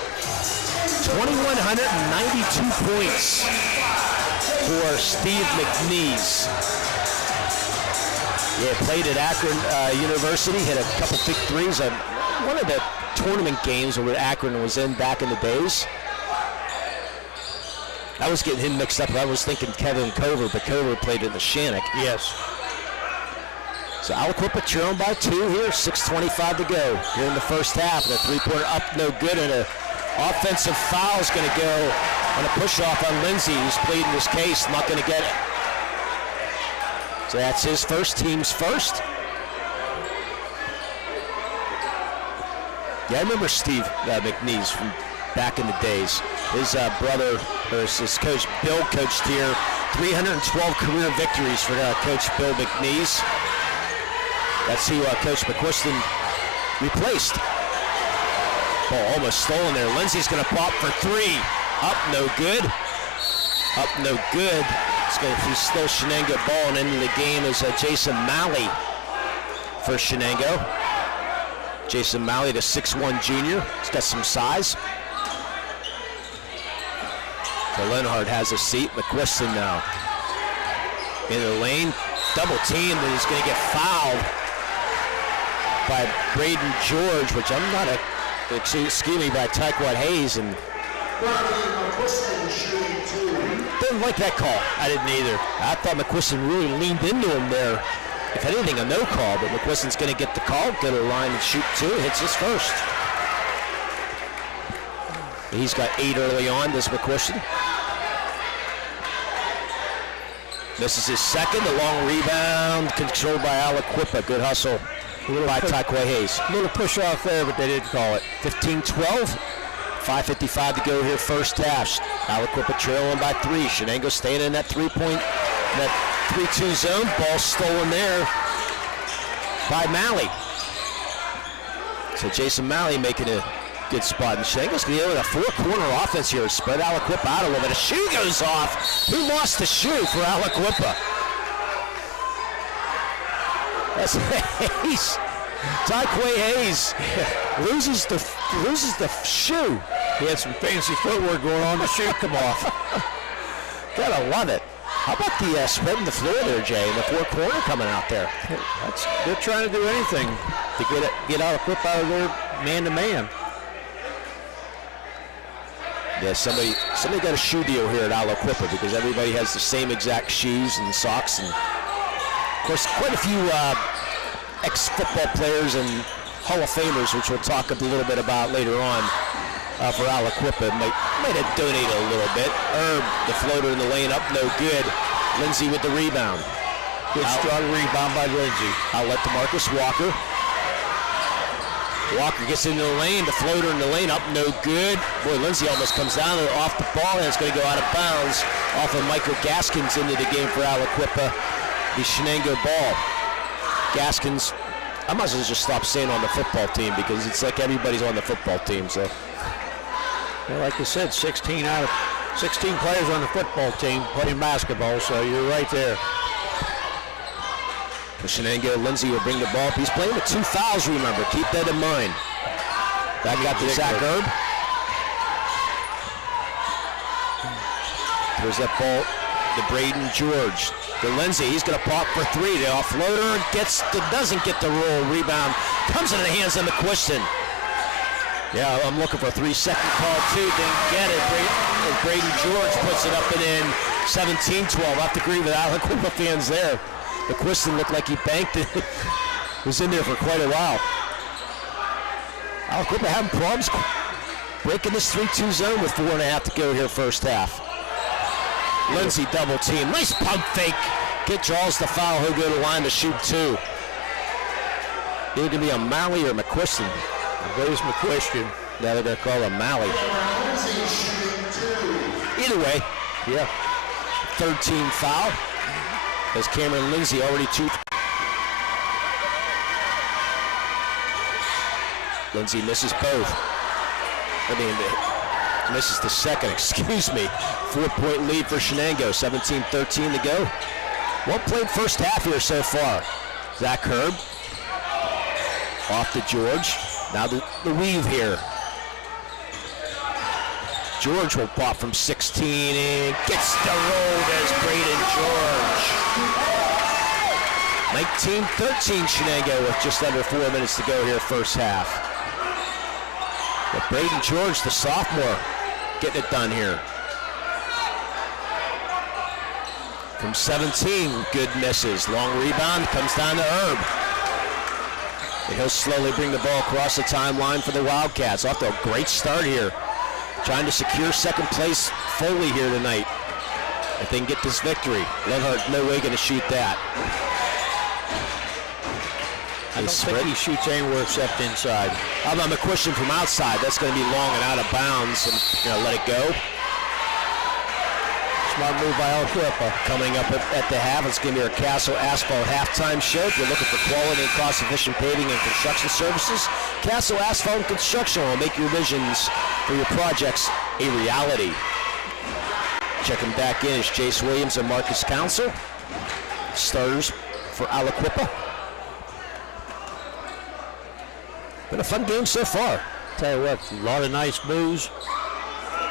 2,192 points for Steve McNeese. Yeah, played at Akron University, hit a couple big threes on one of the tournament games where Akron was in back in the days. I was getting him mixed up. I was thinking Kevin Cover, but Cover played in the Shannock. Yes. So Aliquippa trailing by 2 here, 6:25 to go here in the first half. And a 3-pointer up, no good, and an offensive foul is going to go on a push-off on Lindsay, who's pleading his case, not going to get it. So that's his first, team's first. Yeah, I remember Steve McNeese from back in the days. His brother, or his coach, Bill, coached here. 312 career victories for Coach Bill McNeese. That's who Coach McQuestion replaced. Ball almost stolen there. Lindsay's going to pop for 3. Up, no good. Up, no good. It's going to be still Shenango ball, and into the game is Jason Malley for Shenango. Jason Malley, the 6'1 junior. He's got some size. So Lenhart has a seat. McQuestion now in the lane. Double team, and he's going to get fouled by Braden George, which I'm not excuse me, by Taekwon Hayes, and Didn't like that call. I didn't either. I thought McQuiston really leaned into him there. If anything, a no call, but McQuiston's going to get the call, go to the line and shoot 2. Hits his first. He's got 8 early on, this McQuiston. Misses his second. The long rebound controlled by Aliquippa. Good hustle by Tyquay Hayes. A little push off there, but they didn't call it. 15-12. 5:55 to go here, first half. Aliquippa trailing by 3. Shenango staying in that 3-2 zone. Ball stolen there by Malley. So Jason Malley making a good spot. And Shenango's going to get a 4-corner offense here. Spread Aliquippa out a little bit. A shoe goes off. Who lost the shoe for Aliquippa? That's Hayes. Tyquay Hayes loses the shoe. He had some fancy footwork going on. The shoe come off. Gotta love it. How about the spreading the floor there, Jay, and the 4-corner coming out there? They're trying to do anything to get Aliquippa out of there man-to-man. Yeah, somebody got a shoe deal here at Aliquippa because everybody has the same exact shoes and socks, and of course quite a few ex-football players and Hall of Famers, which we'll talk a little bit about later on for Aliquippa, might have donated a little bit. Herb, the floater in the lane up, no good. Lindsay with the rebound. Good strong rebound by Lindsay. Outlet to Marcus Walker. Walker gets into the lane, the floater in the lane up, no good. Boy, Lindsay almost comes down there off the ball, and it's going to go out of bounds off of Michael Gaskins into the game for Aliquippa, the Shenango ball. Gaskins, I might as well just stop saying on the football team because it's like everybody's on the football team. So, well, like I said, 16 players on the football team playing basketball, so you're right there. For Shenango, Lindsay will bring the ball up. He's playing with 2 fouls, remember. Keep that in mind. Back out to Zach Herb. There's that ball to Braden George. To Lindsay, he's going to pop for 3. The offloader doesn't get the roll. Rebound comes into the hands of McQuiston. Yeah, I'm looking for a 3-second call too. Didn't get it. Braden George puts it up and in. 17-12. I have to agree with Aliquippa fans there. McQuiston looked like he banked it. Was in there for quite a while. Aliquippa having problems breaking this 3-2 zone with 4.5 to go here first half. Lindsay double team. Nice pump fake. Draws the foul. He'll go to the line to shoot 2. Either going to be a Malley or McQuiston. I believe it's McQuiston. Now they're going to call him Malley. Either way, yeah. 3rd team foul. As Cameron Lindsay already 2. Lindsay misses both. Misses the second, excuse me. 4-point lead for Shenango, 17-13 to go. Well played first half here so far. Zach Herb. Off to George. Now the weave here. George will pop from 16 and gets the roll as Braden George. 19-13 Shenango with just under 4 minutes to go here first half. But Braden George, the sophomore, getting it done here. From 17, good misses. Long rebound, comes down to Herb. And he'll slowly bring the ball across the timeline for the Wildcats. Off to a great start here. Trying to secure second place fully here tonight. If they can get this victory. Lenhart, no way going to shoot that. I don't think he shoots anywhere except inside. How about McQuiston from outside? That's going to be long and out of bounds, and let it go. Smart move by Aliquippa. Coming up at the half, it's going to be our Castle Asphalt halftime show. If you're looking for quality and cost-efficient paving and construction services, Castle Asphalt and Construction will make your visions for your projects a reality. Checking back in is Jace Williams and Marcus Council. Starters for Aliquippa. Been a fun game so far. Tell you what, a lot of nice moves.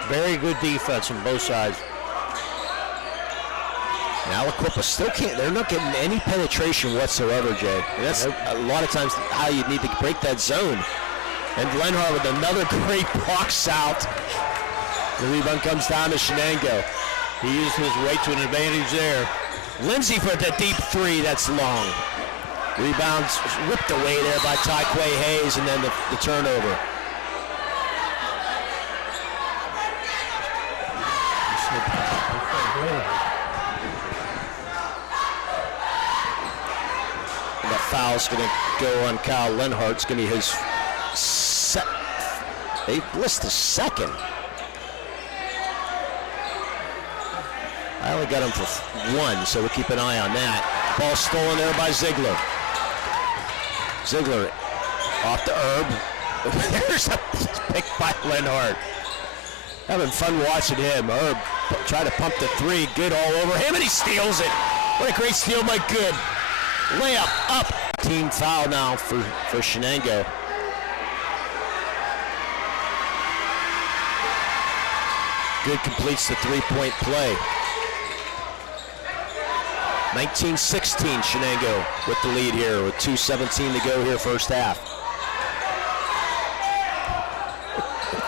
Very good defense on both sides. Now Aliquippa still can't, they're not getting any penetration whatsoever, Jay. And that's a lot of times how you need to break that zone. And Lenhart with another great box out. The rebound comes down to Shenango. He used his weight to an advantage there. Lindsay for the deep three, that's long. Rebounds ripped away there by Tyquay Hayes, and then the turnover. And that foul's going to go on Kyle Lenhart. It's going to be his they list the second. I only got him for one, so we'll keep an eye on that. Ball stolen there by Ziegler. Ziegler off to Herb. There's a pick by Lenhart. Having fun watching him. Herb tried to pump the three. Good all over him, and he steals it. What a great steal by Good. Layup up. Team foul now for Shenango. Good completes the three-point play. 19-16 Shenango with the lead here with 2:17 to go here first half.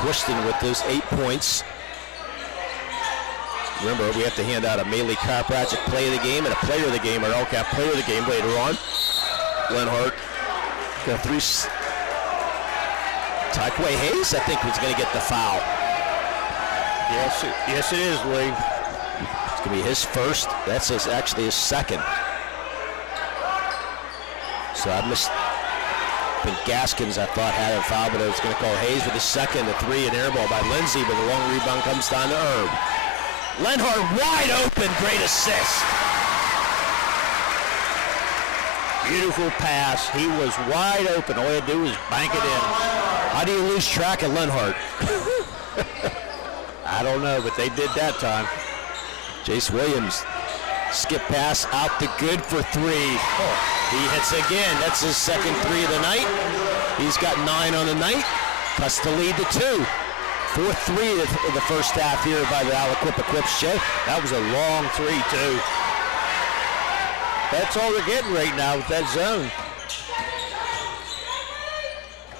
Quiston with those 8 points. Remember, we have to hand out a Maley Chiropractic play of the game and a player of the game, or LCAP player of the game later on. Lenhart got three. Tyquay Hayes, I think, was going to get the foul. Yes, it is, Lee. It's going to be his first. That's actually his second. So I think Gaskins, I thought, had a foul, but I was going to call Hayes with the second. The three, and air ball by Lindsay, but the long rebound comes down to Herb. Lenhart wide open, great assist. Beautiful pass. He was wide open. All he had to do was bank it in. How do you lose track of Lenhart? I don't know, but they did that time. Jace Williams, skip pass out to Good for three. Oh, he hits again. That's his second three of the night. He's got 9 on the night. Cuts the lead to 2. 4-3 in the first half here by the Aliquippa Quips, Jay. That was a long three, too. That's all they're getting right now with that zone.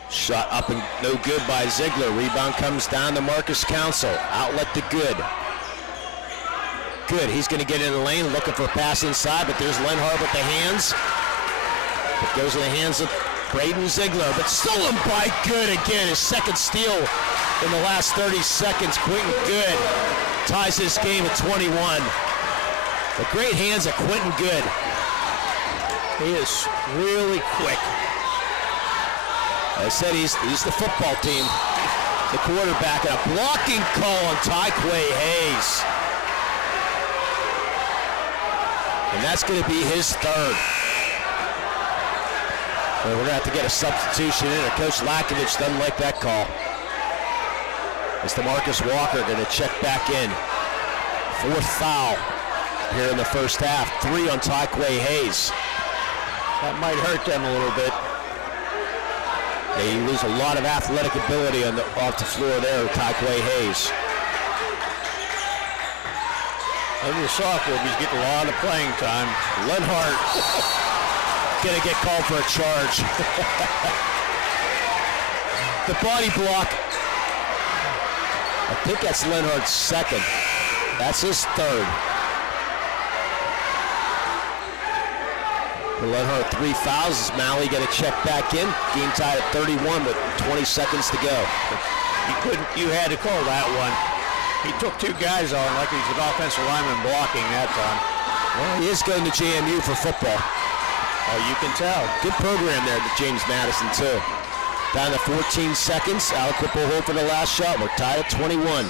Shot up and no good by Ziegler. Rebound comes down to Marcus Council. Outlet to Good. Good, he's going to get in the lane, looking for a pass inside, but there's Lenhart with the hands. It goes in the hands of Braden Ziegler, but stolen by Good again. His second steal in the last 30 seconds. Quentin Good ties this game at 21. The great hands of Quentin Good. He is really quick. I said he's the football team, the quarterback, and a blocking call on Tyquay Hayes. And that's going to be his third. Well, we're going to have to get a substitution in. Coach Lakovich doesn't like that call. It's DeMarcus Walker going to check back in. 4th foul here in the first half. 3 on Tyquay Hayes. That might hurt them a little bit. They lose a lot of athletic ability off the floor there with Tyquay Hayes. Over the sophomore, he's getting a lot of playing time. Lenhart gonna get called for a charge. The body block. I think that's Lenhart's second. That's his third. Lenhart 3 fouls as Malley got to check back in. Game tied at 31 with 20 seconds to go. You had to call that one. He took 2 guys on like he's an offensive lineman blocking that time. Well, he is going to JMU for football. Oh, you can tell. Good program there to James Madison, too. Down to 14 seconds. Aliquippa will hold for the last shot. We're tied at 21.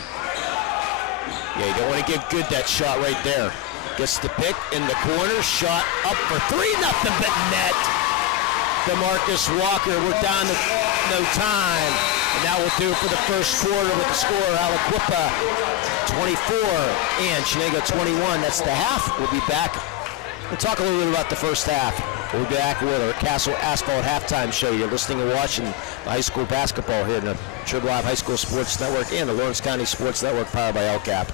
Yeah, you don't want to give Good that shot right there. Gets the pick in the corner. Shot up for 3, nothing but net. DeMarcus Walker, we're down to no time. And that will do it for the first quarter with the score. Aliquippa 24 and Shenango 21. That's the half. We'll be back. We'll talk a little bit about the first half. We'll be back with our Castle Asphalt halftime show. You're listening and watching the high school basketball here in the Trib Live High School Sports Network and the Lawrence County Sports Network powered by LCAP.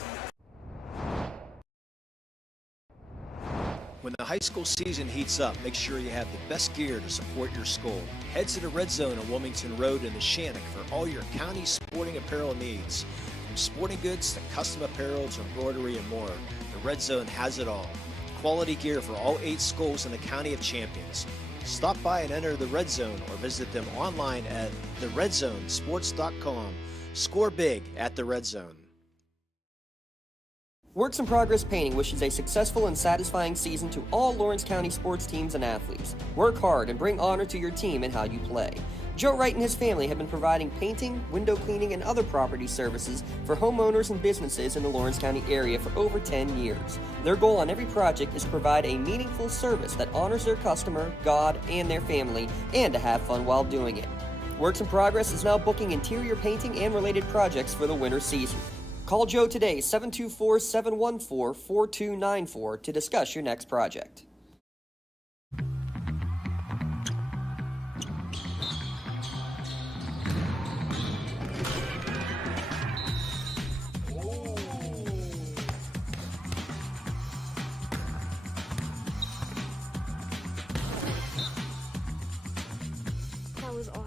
When the high school season heats up, make sure you have the best gear to support your school. Head to the Red Zone on Wilmington Road in the Shannock for all your county sporting apparel needs. From sporting goods to custom apparel to embroidery and more, the Red Zone has it all. Quality gear for all 8 schools in the County of Champions. Stop by and enter the Red Zone or visit them online at theredzonesports.com. Score big at the Red Zone. Works in Progress Painting wishes a successful and satisfying season to all Lawrence County sports teams and athletes. Work hard and bring honor to your team in how you play. Joe Wright and his family have been providing painting, window cleaning, and other property services for homeowners and businesses in the Lawrence County area for over 10 years. Their goal on every project is to provide a meaningful service that honors their customer, God, and their family, and to have fun while doing it. Works in Progress is now booking interior painting and related projects for the winter season. Call Joe today, 724-714-4294, to discuss your next project. That was awesome.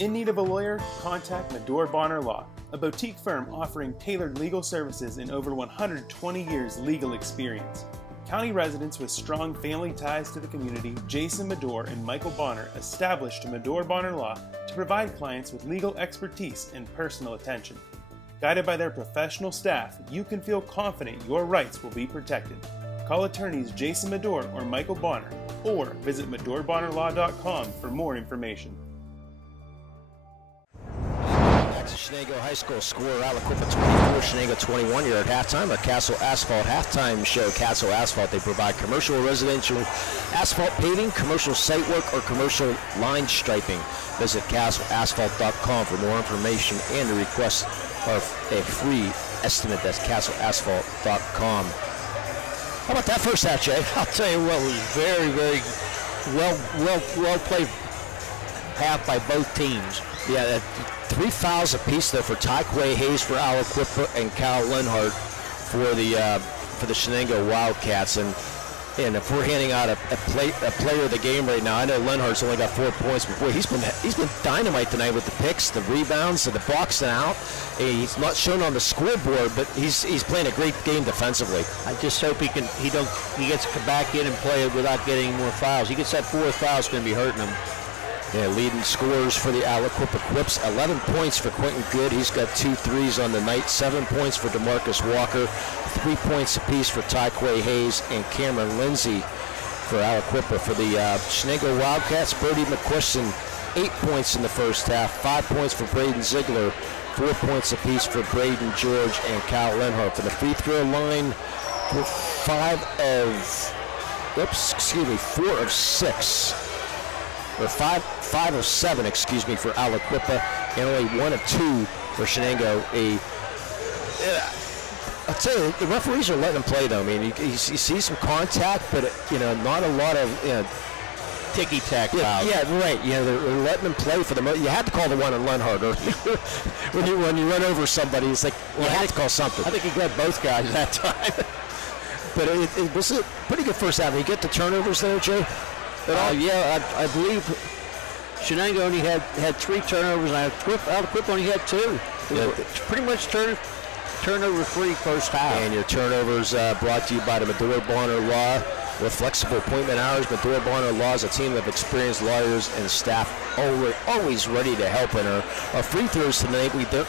In need of a lawyer? Contact Medore Bonner Law, a boutique firm offering tailored legal services and over 120 years legal experience. County residents with strong family ties to the community, Jason Medore and Michael Bonner, established Medore Bonner Law to provide clients with legal expertise and personal attention. Guided by their professional staff, you can feel confident your rights will be protected. Call attorneys Jason Medore or Michael Bonner, or visit MedoreBonnerLaw.com for more information. Shenango High School score, Aliquippa 24, Shenango 21. You're at halftime, our Castle Asphalt halftime show. Castle Asphalt, they provide commercial or residential asphalt paving, commercial site work, or commercial line striping. Visit castleasphalt.com for more information and to request a free estimate. That's castleasphalt.com. How about that first half, Jay? I'll tell you what, it was very, very well played half by both teams. Yeah, 3 fouls apiece though for Tyquay Hayes for Aliquippa and Cal Lenhart for the Shenango Wildcats. And if we're handing out a player of the game right now, I know Lenhart's only got 4 points, but boy, he's been dynamite tonight with the picks, the rebounds, the boxing out. He's not shown on the scoreboard, but he's playing a great game defensively. I just hope he gets to come back in and play without getting more fouls. He gets that 4th foul, it's going to be hurting him. Yeah, leading scorers for the Aliquippa Quips, 11 points for Quentin Good. He's got 2 threes on the night, 7 points for DeMarcus Walker, 3 points apiece for Tyquay Hayes and Cameron Lindsay for Aliquippa. For the Shenango Wildcats, Brody McQuiston, 8 points in the first half, 5 points for Braden Ziegler, 4 points apiece for Braden George and Cal Lenhart. For the free throw line, 4 of 6. Or 5 of 7, for Aliquippa, and only 1 of 2 for Shenango. I'll tell you, the referees are letting them play, though. I mean, you see some contact, but not a lot of ticky-tack fouls. Yeah, right. They're letting them play for the most. You had to call the one on Lenhart when you run over somebody. It's like you had to call something. I think he grabbed both guys that time. But it was a pretty good first half. You get the turnovers there, Jay? Yeah, I believe Shenango only had 3 turnovers, and Aliquippa only had 2. It's pretty much turnover-free first half. And your turnovers brought to you by the Medore Bonner Law. With flexible appointment hours, Medore Bonner Law is a team of experienced lawyers and staff always ready to help. And our free throws tonight, we didn't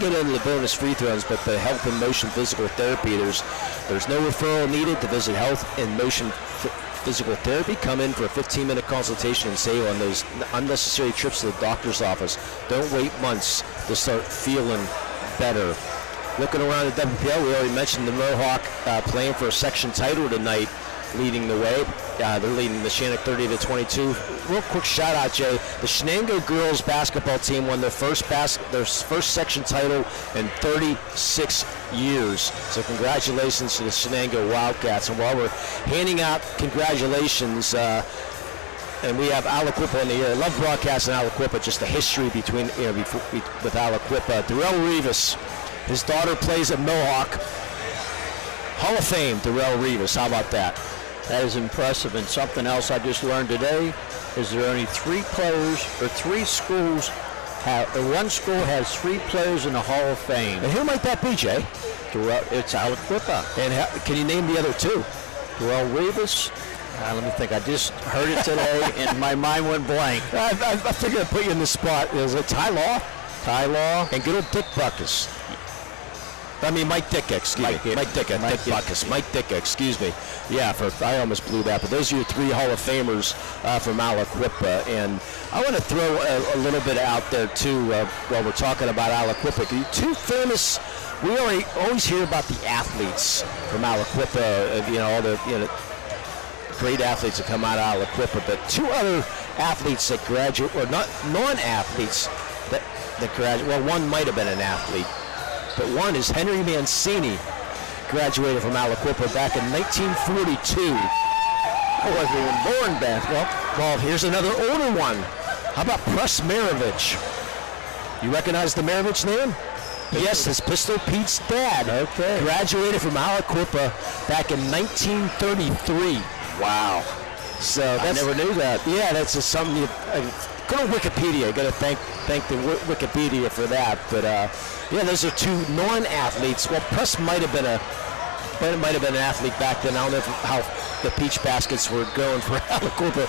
get into the bonus free throws, but the health and motion physical therapy. There's no referral needed to visit health and motion physical therapy. Come in for a 15-minute consultation and save on those unnecessary trips to the doctor's office. Don't wait months to start feeling better. Looking around the WPIAL, we already mentioned the Mohawk playing for a section title tonight, leading the way. They're leading the Shannock 30-22. Real quick shout out, Jay. The Shenango girls basketball team won their first section title in 36 years. So congratulations to the Shenango Wildcats. And while we're handing out congratulations, And we have Aliquippa in the air. I love broadcasting Aliquippa, just the history between, with Aliquippa. Darrell Rivas, his daughter plays at Mohawk. Hall of Fame, Darrell Rivas. How about that? That is impressive. And something else I just learned today is there are only 3 players or 3 schools one school has 3 players in the Hall of Fame. And who might that be, Jay? It's Aliquippa. And can you name the other 2? Darrell Rivas. Let me think. I just heard it today, and my mind went blank. I figured I'd put you in the spot. Is it Ty Law? Ty Law. And good old Dick Buckus. I mean, Mike Dicka, excuse me. Mike Dicka, Dick Buckus. Mike Dicka, excuse me. Yeah, I almost blew that. But those are your 3 Hall of Famers from Aliquippa. And I want to throw a little bit out there, too, while we're talking about Aliquippa. 2 famous, we always hear about the athletes from Aliquippa, all the, great athletes that come out of Aliquippa. But 2 other athletes that graduate, or not non-athletes that graduate, well, one might have been an athlete. But one is Henry Mancini, graduated from Aliquippa back in 1942. I wasn't even born then. Well, here's another older one. How about Press Maravich? You recognize the Maravich name? Yes, it's Pistol Pete's dad. Okay. Graduated from Aliquippa back in 1933. Wow. So I never knew that. Yeah, that's just something you go to Wikipedia. Got to thank the Wikipedia for that. But yeah, those are 2 non-athletes. Well, Press might have been an athlete back then. I don't know how the peach baskets were going for Aliquippa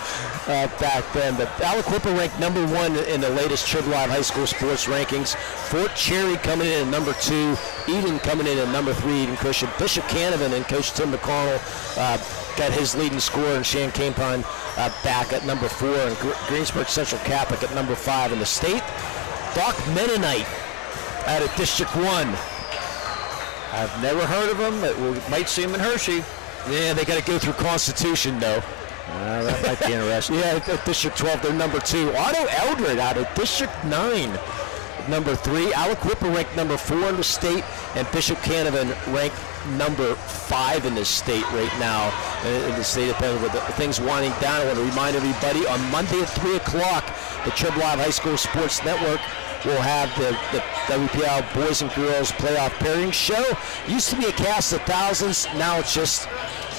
back then. But Aliquippa ranked number 1 in the latest Trib Live High School sports rankings. Fort Cherry coming in at number 2. Eden coming in at number 3. Eden Christian. Bishop Canavan and Coach Tim McConnell got his leading scorer in Shan Campon back at number 4. And Greensburg Central Catholic at number 5 in the state. Doc Mennonite out of District 1. I've never heard of them, but we might see them in Hershey. Yeah, they got to go through Constitution, though. That might be interesting. Yeah, at District 12, they're number 2. Otto Eldred out of District 9, number 3. Aliquippa ranked number 4 in the state, and Bishop Canavan ranked number 5 in the state right now. In the state of Pennsylvania, with things winding down, I want to remind everybody on Monday at 3 o'clock, the Trib Live High School Sports Network will have the WPIAL Boys and Girls Playoff Pairing Show. Used to be a cast of thousands. Now it's just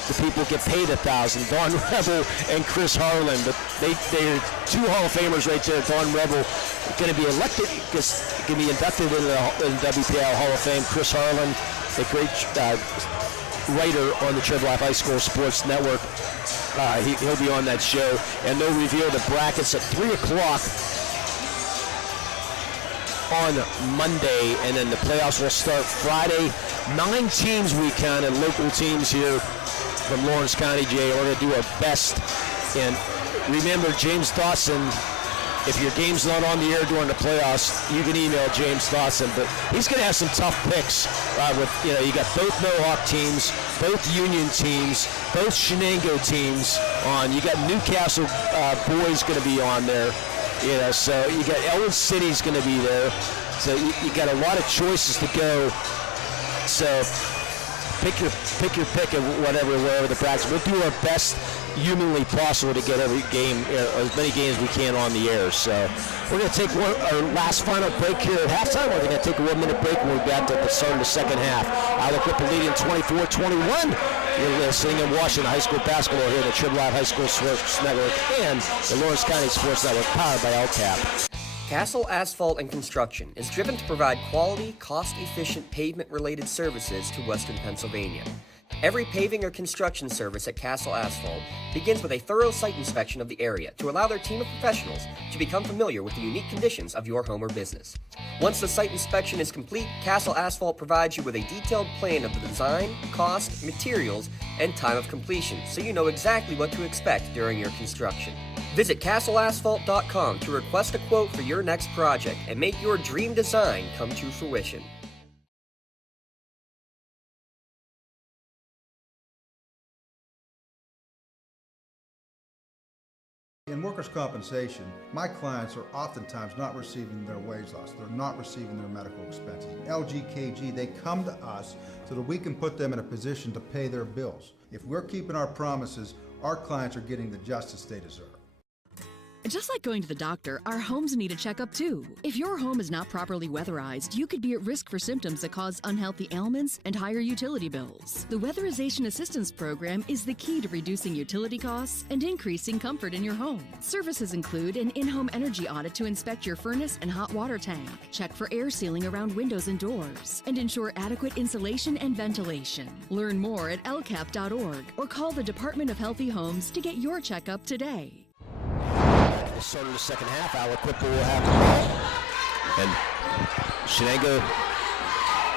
the people get paid 1,000. Dawn Rebel and Chris Harlan. But they're 2 Hall of Famers right there. Dawn Rebel going to be elected, going to be inducted into the WPIAL Hall of Fame. Chris Harlan, a great writer on the Trib Live High School Sports Network. He'll be on that show. And they'll reveal the brackets at 3 o'clock. On Monday, and then the playoffs will start Friday. 9 teams we counted, local teams here from Lawrence County, Jay. We're going to do our best. And remember, James Dawson, if your game's not on the air during the playoffs, you can email James Dawson. But he's going to have some tough picks. You got both Mohawk teams, both Union teams, both Shenango teams on. You got Newcastle boys going to be on there. So you got Elwood City's going to be there. So you got a lot of choices to go. So pick your pick of wherever the practice. We'll do our best humanly possible to get every game, as many games as we can on the air. So we're going to take our last final break here at halftime. We're going to take a 1-minute break when we're back at the start of the second half. Aliquippa leading 24-21. You're listening in Washington High School basketball here at the Trib Live High School Sports Network and the Lawrence County Sports Network, powered by LCAP. Castle Asphalt and Construction is driven to provide quality, cost-efficient pavement-related services to Western Pennsylvania. Every paving or construction service at Castle Asphalt begins with a thorough site inspection of the area to allow their team of professionals to become familiar with the unique conditions of your home or business. Once the site inspection is complete, Castle Asphalt provides you with a detailed plan of the design, cost, materials, and time of completion, so you know exactly what to expect during your construction. Visit castleasphalt.com to request a quote for your next project and make your dream design come to fruition. In workers' compensation, my clients are oftentimes not receiving their wage loss. They're not receiving their medical expenses. LGKG, they come to us so that we can put them in a position to pay their bills. If we're keeping our promises, our clients are getting the justice they deserve. Just like going to the doctor, our homes need a checkup too. If your home is not properly weatherized, you could be at risk for symptoms that cause unhealthy ailments and higher utility bills. The Weatherization Assistance Program is the key to reducing utility costs and increasing comfort in your home. Services include an in-home energy audit to inspect your furnace and hot water tank, check for air sealing around windows and doors, and ensure adequate insulation and ventilation. Learn more at lcap.org or call the Department of Healthy Homes to get your checkup today. The start of the second half, Aliquippa will have the ball. And Shenango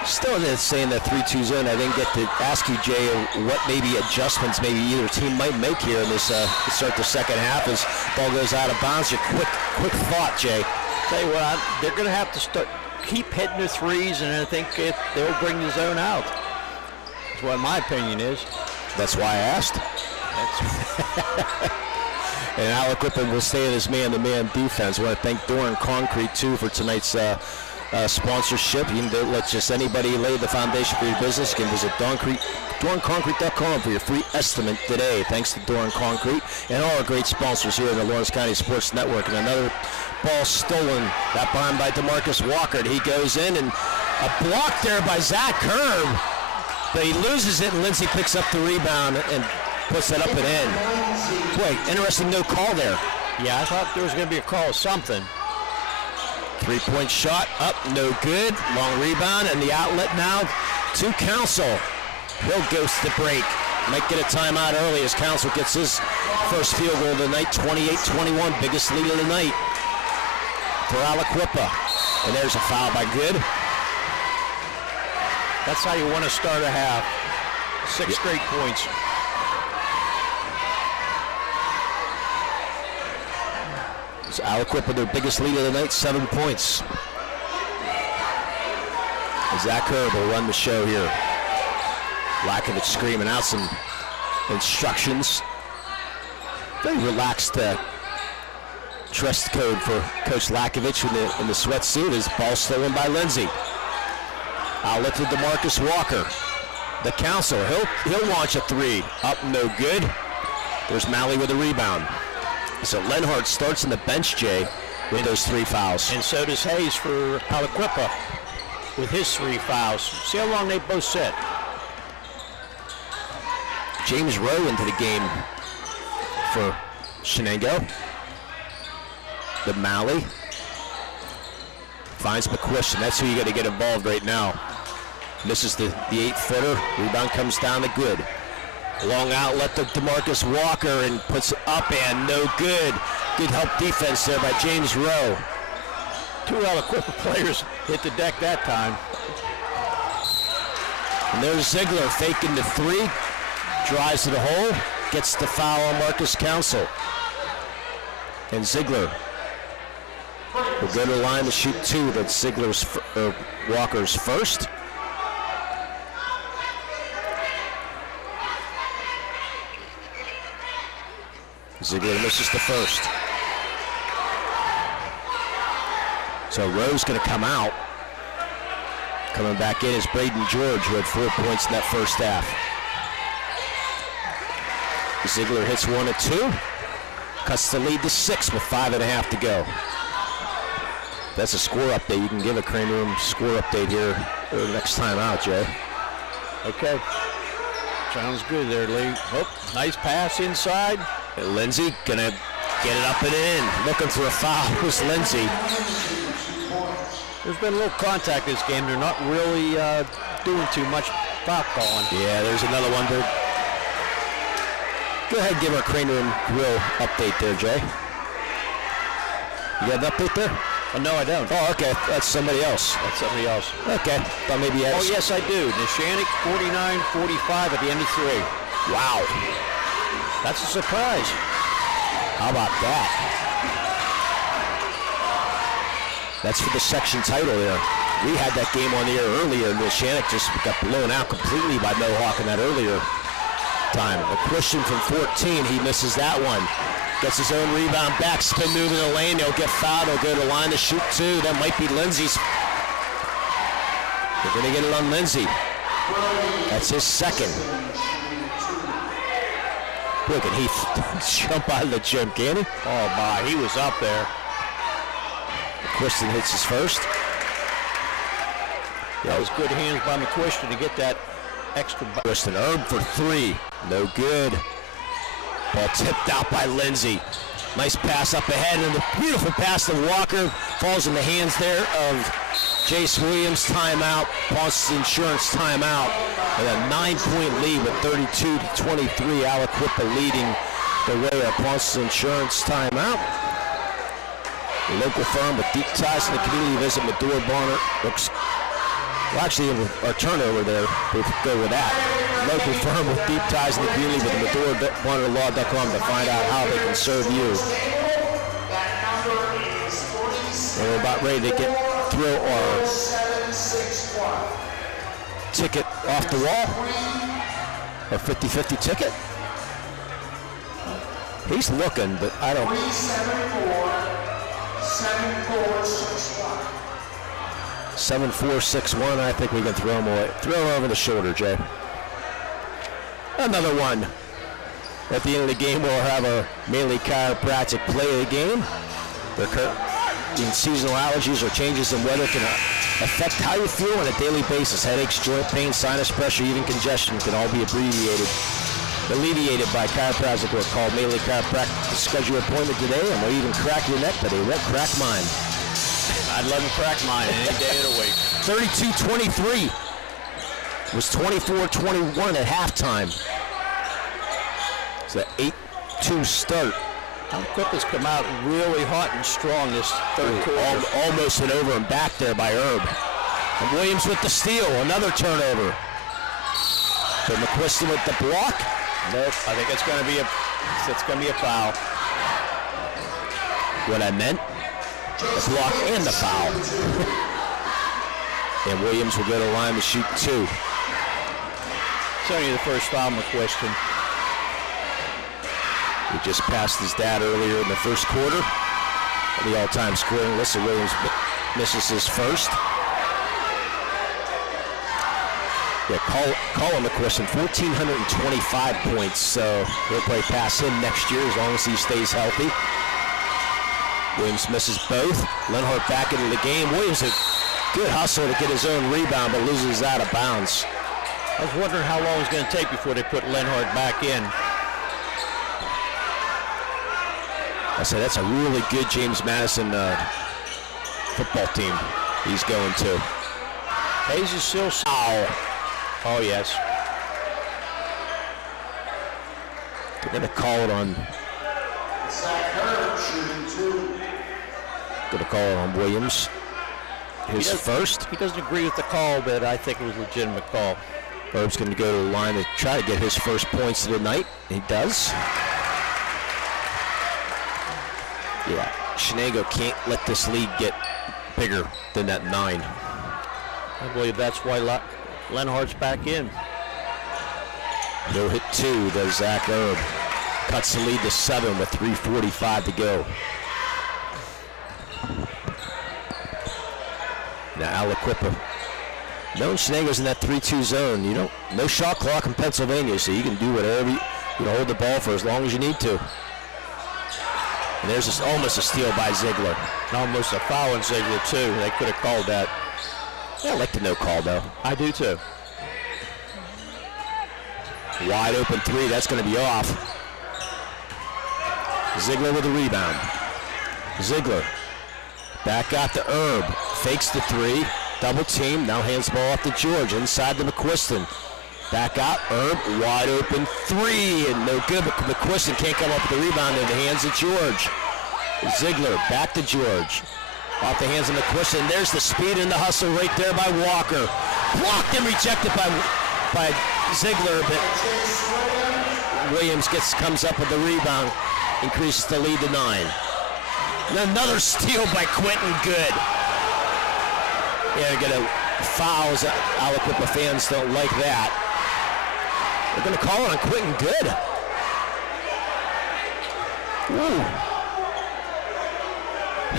still saying that 3-2 zone. I didn't get to ask you, Jay, what maybe adjustments maybe either team might make here in this to start the second half as ball goes out of bounds. Your quick thought, Jay. Tell you what, they're going to have to keep hitting the threes, and I think they'll bring the zone out. That's what my opinion is. That's why I asked. And Aliquippa will stay in his man-to-man defense. I want to thank Doran Concrete, too, for tonight's sponsorship. You can let just anybody lay the foundation for your business. You can visit DoranConcrete.com for your free estimate today. Thanks to Doran Concrete and all our great sponsors here in the Lawrence County Sports Network. And another ball stolen. That behind by DeMarcus Walker. He goes in, and a block there by Zach Herb. But he loses it, and Lindsay picks up the rebound and puts that up and in. Boy, interesting no call there. Yeah, I thought there was going to be a call of something. Three-point shot up, no good. Long rebound, and the outlet now to Council. He'll go to the break. Might get a timeout early as Council gets his first field goal of the night, 28-21, biggest lead of the night for Aliquippa. And there's a foul by Good. That's how you want to start a half. 6 straight points. So Aliquippa, their biggest lead of the night, 7 points. Zach Herb will run the show here. Lakovic screaming out some instructions. Very relaxed dress code for Coach Lakovic in the sweatsuit. His ball stolen by Lindsay. Outlet to DeMarcus Walker. The Council, he'll launch a three. Up, no good. There's Malley with a rebound. So Lenhart starts in the bench, Jay, with those 3 fouls. And so does Hayes for Aliquippa with his 3 fouls. See how long they both sit. James Rowe into the game for Shenango. The Malley finds McQuiston. That's who you got to get involved right now. Misses the 8-footer. Rebound comes down to Good. Long outlet to DeMarcus Walker and puts it up and no good. Good help defense there by James Rowe. 2 Aliquippa players hit the deck that time. And there's Ziegler faking the 3. Drives to the hole. Gets the foul on Marcus Council. And Ziegler will go to the line to shoot 2. That's Walker's first. Ziegler misses the first. So Rowe's going to come out. Coming back in is Braden George, who had 4 points in that first half. Ziegler hits 1 and 2. Cuts the lead to 6 with 5.5 to go. That's a score update. You can give a Crane Room score update here next time out, Jay. Okay. Sounds good there, Lee. Oh, nice pass inside. And Lindsay gonna get it up and in. Looking for a foul. Who's Lindsay? There's been a little contact this game. They're not really doing too much foul calling. Yeah, there's another one. Go ahead and give our Crane Room Grill update there, Jay. You got an update there? Oh, no, I don't. Oh, okay. That's somebody else. That's somebody else. Okay. Thought maybe you had. Oh, yes, I do. Neshannock 49-45 at the end of 3. Wow. That's a surprise. How about that? That's for the section title there. We had that game on the air earlier, and Neshannock just got blown out completely by Mohawk in that earlier time. A Christian from 14, he misses that one. Gets his own rebound back, spin move in the lane. He'll get fouled. He'll go to the line to shoot 2. That might be Lindsay's. They're going to get it on Lindsay. That's his second. Boy, can he jump out of the gym, can he? Oh, my, he was up there. McQuiston hits his first. That was good hands by McQuiston to get that extra. McQuiston, Herb for three. No good. Ball tipped out by Lindsay. Nice pass up ahead, and the beautiful pass to Walker falls in the hands there of Jace Williams. Timeout. Boston Insurance timeout. And a 9-point lead with 32-23. Aliquippa leading the way at Boston Insurance timeout. The local firm with deep ties in the community. Visit Medora Bonner. Looks, well, actually, our turnover there. We'll go with that. Local firm with deep ties in the community with MedoraBonnerLaw.com to find out how they can serve you. And we're about ready to throw our ticket off the wall. Our 50-50 ticket. He's looking, but I don't. 7-4-6-1. I think we can throw him away. Throw him over the shoulder, Jay. Another one. At the end of the game, we'll have our Maley Chiropractic play of the game. Seasonal allergies or changes in weather can affect how you feel on a daily basis. Headaches, joint pain, sinus pressure, even congestion can all be alleviated by chiropractic work. Called Maley Chiropractic to schedule an appointment today, and they'll even crack your neck, but they won't crack mine. I'd let him crack mine any day of the week. 32-23. It was 24-21 at halftime. It's an 8-2 start. Aliquippa's come out really hot and strong this third quarter. Almost an over and back there by Herb. And Williams with the steal, another turnover. So McQuiston with the block. Nope, I think it's going to be a foul. What I meant? The block and the foul. And Williams will go to the line to shoot two. It's only the first foul, McQuiston. He just passed his dad earlier in the first quarter. The all-time scoring list. Williams misses his first. Yeah, Colin McQuiston, 1,425 points. So we'll probably pass him next year as long as he stays healthy. Williams misses both. Lenhart back into the game. Williams, a good hustle to get his own rebound, but loses out of bounds. I was wondering how long it was going to take before they put Lenhart back in. I said that's a really good James Madison football team he's going to. Hayes is still. Oh, yes. They're going to call it on. Going to call it on Williams. His first. He doesn't agree with the call, but I think it was a legitimate call. Herb's going to go to the line to try to get his first points of the night. He does. Yeah, Shenango can't let this lead get bigger than that 9. I believe that's why Lenhart's back in. He'll hit 2, does Zach Herb. Cuts the lead to 7 with 3:45 to go. Now Aliquippa. No, Shenango's in that 3-2 zone. No shot clock in Pennsylvania, so you can do whatever you can hold the ball for as long as you need to. And there's almost a steal by Ziegler. And almost a foul in Ziegler, too. They could have called that. Yeah, I like the no call, though. I do, too. Wide open 3. That's going to be off. Ziegler with the rebound. Ziegler back out to Herb. Fakes the 3. Double team. Now hands the ball off to George. Inside to McQuiston. Back out, Herb, wide open 3, and no good, but McQuiston can't come up with the rebound in the hands of George. Ziegler, back to George. Off the hands of McQuiston. There's the speed and the hustle right there by Walker. Blocked and rejected by Ziegler, but Williams comes up with the rebound, increases the lead to 9. And another steal by Quentin Good. Yeah, get a fouls. Aliquippa fans don't like that. They're going to call it on Quentin Good. Ooh.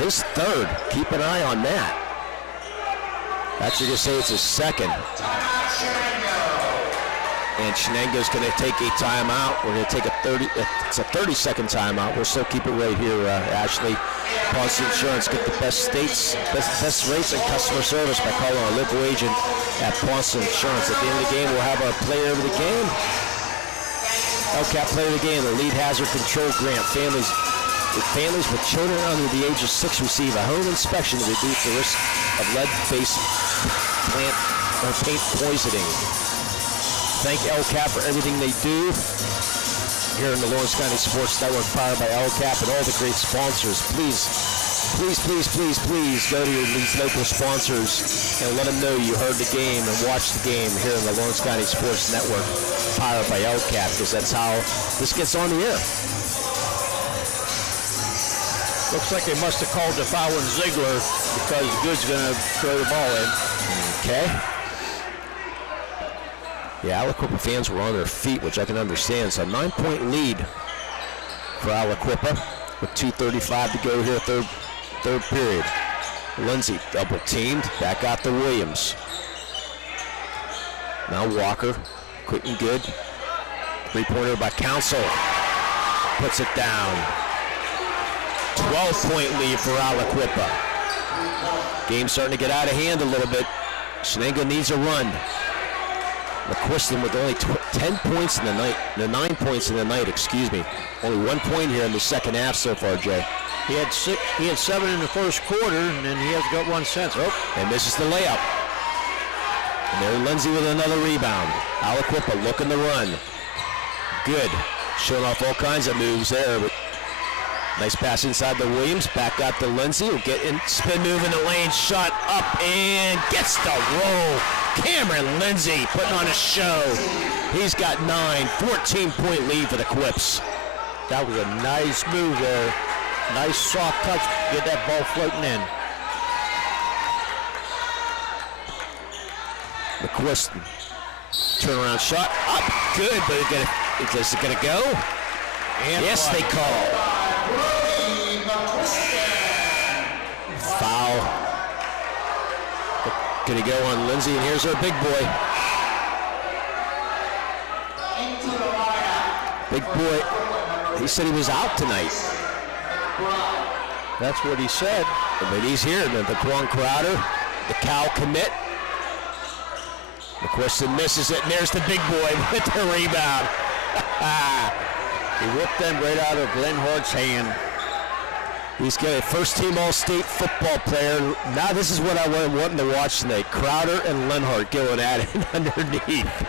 His third. Keep an eye on that. Actually, going to say it's his second. And Shenango's going to take a timeout. We're going to take it's a 30-second timeout. We'll still keep it right here, Ashley. Pawnson Insurance, get the best rates and customer service by calling our local agent at Pawnson Insurance. At the end of the game, we'll have our player of the game. LCAP player of the game, the lead hazard control grant. Families with children under the age of 6 receive a home inspection to reduce the risk of lead-based plant or paint poisoning. Thank LCAP for everything they do here in the Lawrence County Sports Network, powered by LCAP and all the great sponsors. Please go to these local sponsors and let them know you heard the game and watched the game here in the Lawrence County Sports Network, powered by LCAP, because that's how this gets on the air. Looks like they must have called the foul on Ziegler because Good's going to throw the ball in. Okay. Yeah, Aliquippa fans were on their feet, which I can understand. So a 9-point lead for Aliquippa with 2:35 to go here, third period. Lindsay double teamed, back out to Williams. Now Walker, quick and good. 3-pointer by Council, puts it down. 12-point lead for Aliquippa. Game starting to get out of hand a little bit. Shenango needs a run. McQuiston with only 10 points in the night, 9 points in the night, excuse me. Only 1 point here in the second half so far, Jay. He had 7 in the first quarter, and then he has got 1 since. Oh, and misses the layup. And there Lindsay with another rebound. Aliquippa looking to run. Good. Showing off all kinds of moves there, but nice pass inside to Williams. Back out to Lindsay. Will get in, spin move in the lane. Shot up and gets the roll. Cameron Lindsay putting on a show. He's got 9. 14-point lead for the Quips. That was a nice move there. Nice soft touch. Get that ball floating in. McQuiston. Turnaround shot. Up. Good, but is it going to go? And yes, they call. Foul. Going to go on Lindsay, and here's our big boy. Big boy. He said he was out tonight. That's what he said. But he's here. The Quan Crowder, the Cal commit. McQuiston misses it, and there's the big boy with the rebound. He whipped them right out of Glenn Hart's hand. He's got a first-team All-State football player. Now this is what I want to watch tonight. Crowder and Lenhart going at it underneath.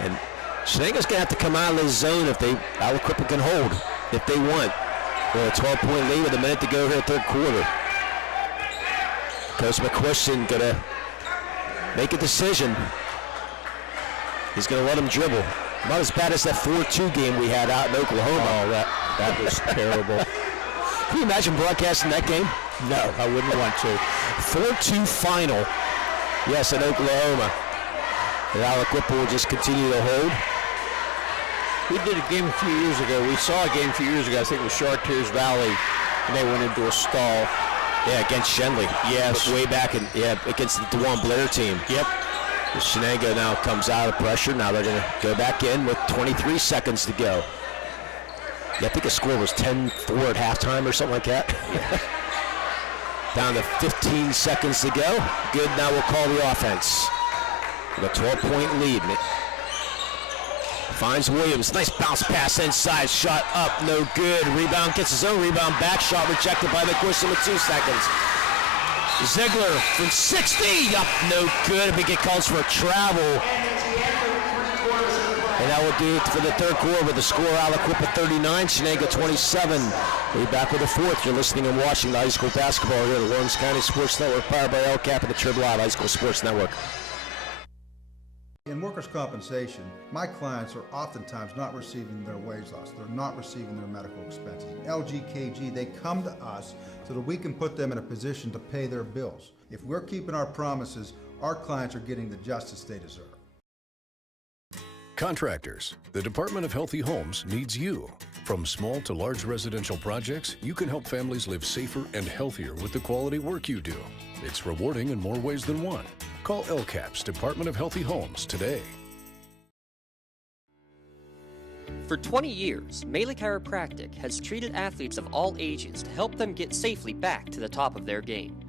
And Shenango's going to have to come out of the zone if Aliquippa can hold, if they want. Well, a 12-point lead with a minute to go here, third quarter. Coach McQuiston going to make a decision. He's going to let him dribble. Not as bad as that 4-2 game we had out in Oklahoma. Oh, that was terrible. Can you imagine broadcasting that game? No, I wouldn't want to. 4-2 final. Yes, in Oklahoma. And Aliquippa will just continue to hold. We did a game a few years ago. We saw a game a few years ago. I think it was Chartiers Valley, and they went into a stall. Yeah, against Shenley. Yes. Way back against the DeJuan Blair team. Yep. Shenango now comes out of pressure. Now they're going to go back in with 23 seconds to go. Yeah, I think the score was 10-4 at halftime or something like that. Down to 15 seconds to go. Good, now we'll call the offense. With a 12-point lead. Finds Williams. Nice bounce pass inside. Shot up, no good. Rebound, gets his own rebound back. Shot rejected by McQuiston with 2 seconds. Ziegler from 60, up, no good. I think it calls for a travel. And that will do it for the third quarter with the score. Aliquippa 39, Shenango 27. We'll be back with the fourth. You're listening and watching the high school basketball here at the Lawrence County Sports Network, powered by LCAP and the Trib Live High School Sports Network. In workers' compensation, my clients are oftentimes not receiving their wage loss. They're not receiving their medical expenses. LGKG, they come to us so that we can put them in a position to pay their bills. If we're keeping our promises, our clients are getting the justice they deserve. Contractors, the Department of Healthy Homes needs you. From small to large residential projects, you can help families live safer and healthier with the quality work you do. It's rewarding in more ways than one. Call LCAP's Department of Healthy Homes today. For 20 years, Melee Chiropractic has treated athletes of all ages to help them get safely back to the top of their game.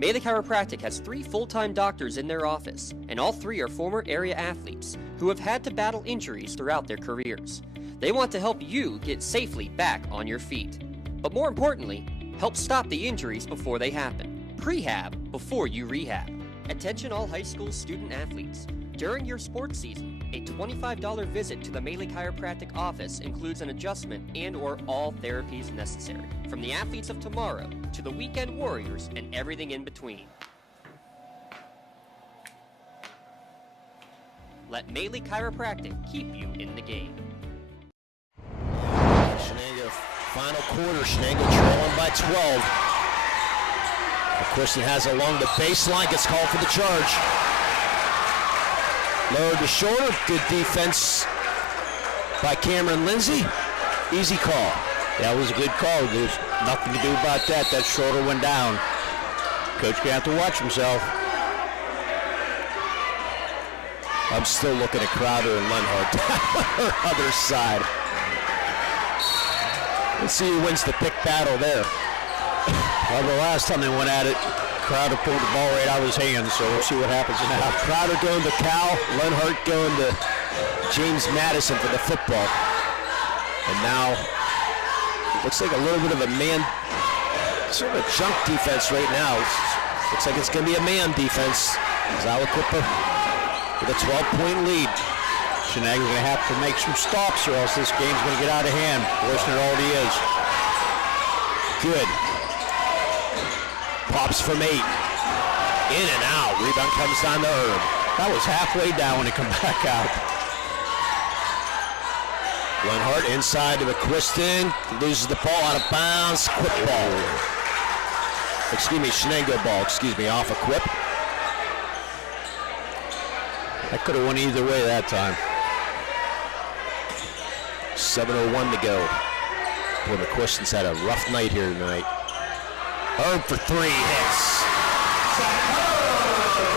Melee Chiropractic has 3 full-time doctors in their office, and all 3 are former area athletes who have had to battle injuries throughout their careers. They want to help you get safely back on your feet. But more importantly, help stop the injuries before they happen. Prehab before you rehab. Attention all high school student athletes. During your sports season, a $25 visit to the Melee Chiropractic office includes an adjustment and/or all therapies necessary, from the athletes of tomorrow to the weekend warriors and everything in between. Let Melee Chiropractic keep you in the game. Shenango, final quarter, Shenango trailing by 12. McQuiston has it along the baseline, gets called for the charge. Lowered to shoulder, good defense by Cameron Lindsay. Easy call. That was a good call. There's nothing to do about that. That shoulder went down. Coach gonna have to watch himself. I'm still looking at Crowder and Lenhart on her other side. Let's see who wins the pick battle there. Well, the last time they went at it, Crowder pulled the ball right out of his hands, so we'll see what happens now. Crowder going to Cal, Lenhart going to James Madison for the football. And now, looks like a little bit of a man, sort of a junk defense right now. Looks like it's going to be a man defense. Aliquippa with a 12-point lead. Shenango's going to have to make some stops or else this game's going to get out of hand, worse than it already is. Good. Pops from 8. In and out. Rebound comes down to Herb. That was halfway down when it come back out. Lenhart inside to McQuiston. Loses the ball out of bounds. Quip ball. Excuse me, Shenango ball. Excuse me, off a Quip. That could have went either way that time. 7:01 to go. Boy, McQuiston's had a rough night here tonight. Herb for 3 hits.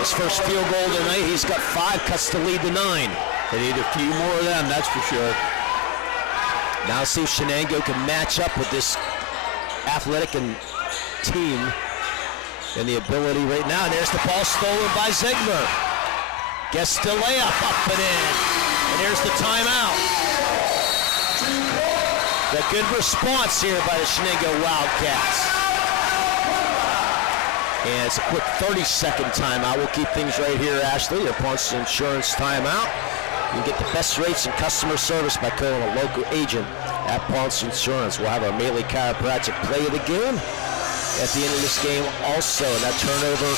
His first field goal tonight. He's got 5, cuts the lead to 9. They need a few more of them, that's for sure. Now see if Shenango can match up with this athletic and team and the ability right now. And there's the ball stolen by Ziegler. Gets the layup up and in. And there's the timeout. The good response here by the Shenango Wildcats. And it's a quick 30-second timeout. We'll keep things right here, Ashley. Your Ponce Insurance timeout. You can get the best rates and customer service by calling a local agent at Ponce Insurance. We'll have our Melee Chiropractic play of the game at the end of this game also. And that turnover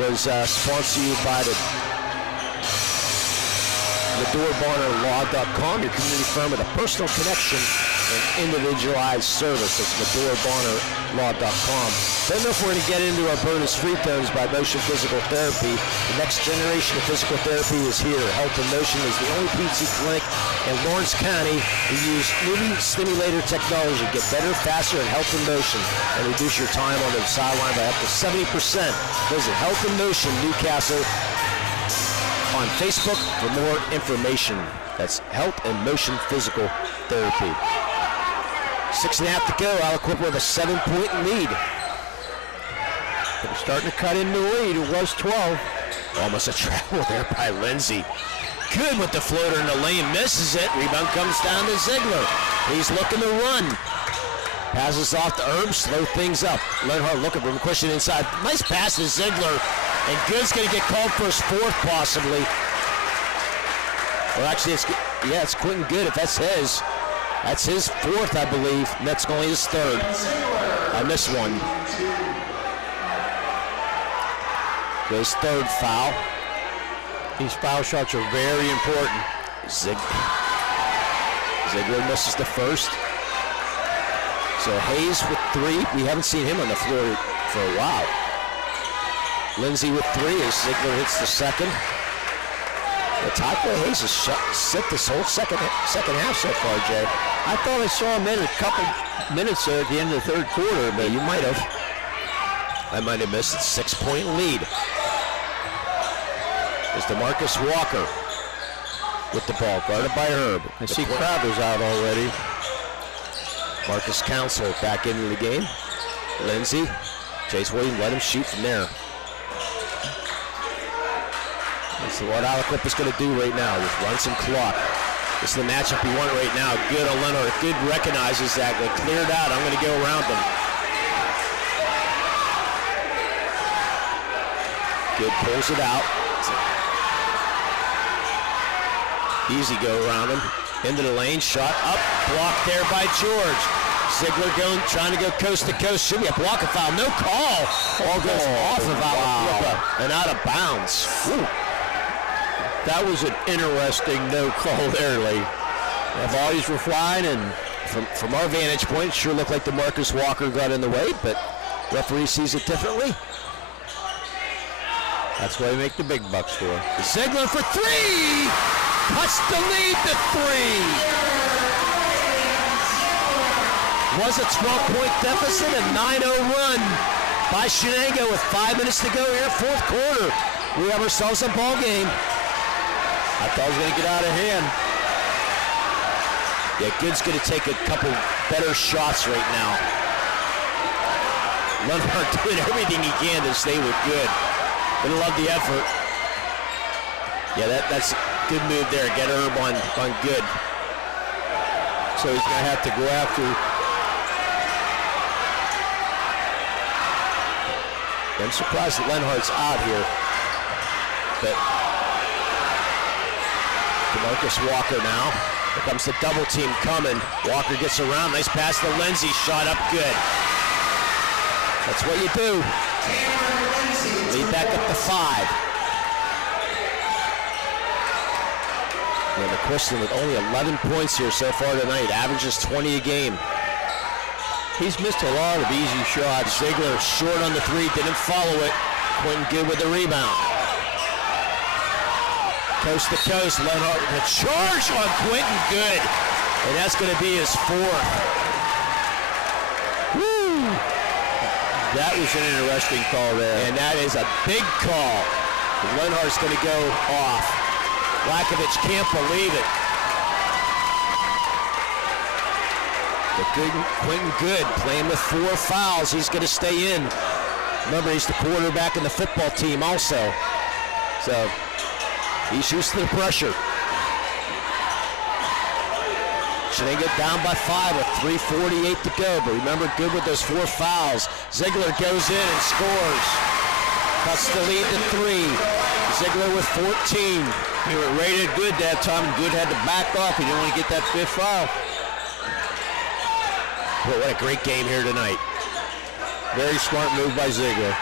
was sponsored by the MedorBarnerLaw.com, your community firm with a personal connection and individualized service. It's MedorBarnerLaw.com. Don't know if we're going to get into our bonus free throws by Motion Physical Therapy. The next generation of physical therapy is here. Health in Motion is the only PT clinic in Lawrence County who use moving stimulator technology. Get better, faster, and Health in Motion, and reduce your time on the sideline by up to 70%. Visit Health in Motion Newcastle on Facebook for more information. That's Health and Motion Physical Therapy. 6.5 to go. Aliquippa with a 7-point lead. They're starting to cut into the lead. It was 12. Almost a travel there by Lindsay. Good with the floater in the lane. Misses it. Rebound comes down to Ziegler. He's looking to run. Passes off to Herb. Slow things up. Lenhart looking for McQuiston inside. Nice pass to Ziegler. And Good's going to get called for his 4th possibly. Well, actually, it's Quentin Good if that's his. That's his 4th, I believe. And that's only his 3rd. I missed one. His 3rd foul. These foul shots are very important. Ziegler misses the 1st. So Hayes with 3. We haven't seen him on the floor for a while. Lindsay with 3 as Ziegler hits the 2nd. The tie play Hayes has sit this whole second half so far, Jay. I thought I saw him in a couple minutes there at the end of the 3rd quarter, but you might have. I might have missed it. 6-point lead. is DeMarcus Walker with the ball, guarded by Herb. I see Crowder's out already. Marcus Council back into the game. Lindsay, Chase Williams, let him shoot from there. This is what Aliquippa is going to do right now, just run some clock. This is the matchup he want right now. Good on Leonard. Good recognizes that. They cleared out. I'm going to go around them. Good pulls it out. Easy go around him. Into the lane. Shot up. Blocked there by George. Ziegler trying to go coast to coast. Should be a block, a foul. No call. Ball goes off of Aliquippa and out of bounds. Woo. That was an interesting no call there, Lee. The volleys were flying, and from our vantage point, it sure looked like DeMarcus Walker got in the way, but referee sees it differently. That's why we make the big bucks for. Ziegler for three! Cuts the lead to three! Was a 12-point deficit, a 9-0 run by Shenango with 5 minutes to go here, fourth quarter. We have ourselves a ball game. I thought it was going to get out of hand. Yeah, Good's going to take a couple better shots right now. Leonard doing everything he can to stay with Good. Gonna love the effort. Yeah, that's a good move there. Get Herb on Good. So he's going to have to go after. I'm surprised that Lenhart's out here. But DeMarcus Walker now. Here comes the double team coming. Walker gets around. Nice pass to Lindsay. Shot up good. That's what you do. Lead back up to 5. And McQuiston with only 11 points here so far tonight. Averages 20 a game. He's missed a lot of easy shots. Ziegler short on the 3. Didn't follow it. Quentin Good with the rebound. Coast to coast, Leonard, the charge on Quentin Good. And that's going to be his 4th. Woo! That was an interesting call there. And that is a big call. Lenhart's going to go off. Lakovich can't believe it. But Quentin Good playing with 4 fouls. He's going to stay in. Remember, he's the quarterback in the football team also. So he's used to the pressure. Shenango down by 5 with 3:48 to go. But remember, Good with those 4 fouls. Ziegler goes in and scores. Cuts the lead to 3. Ziegler with 14. They were rated Good that time, and Good had to back off. He didn't want to get that 5th foul. But what a great game here tonight. Very smart move by Ziegler.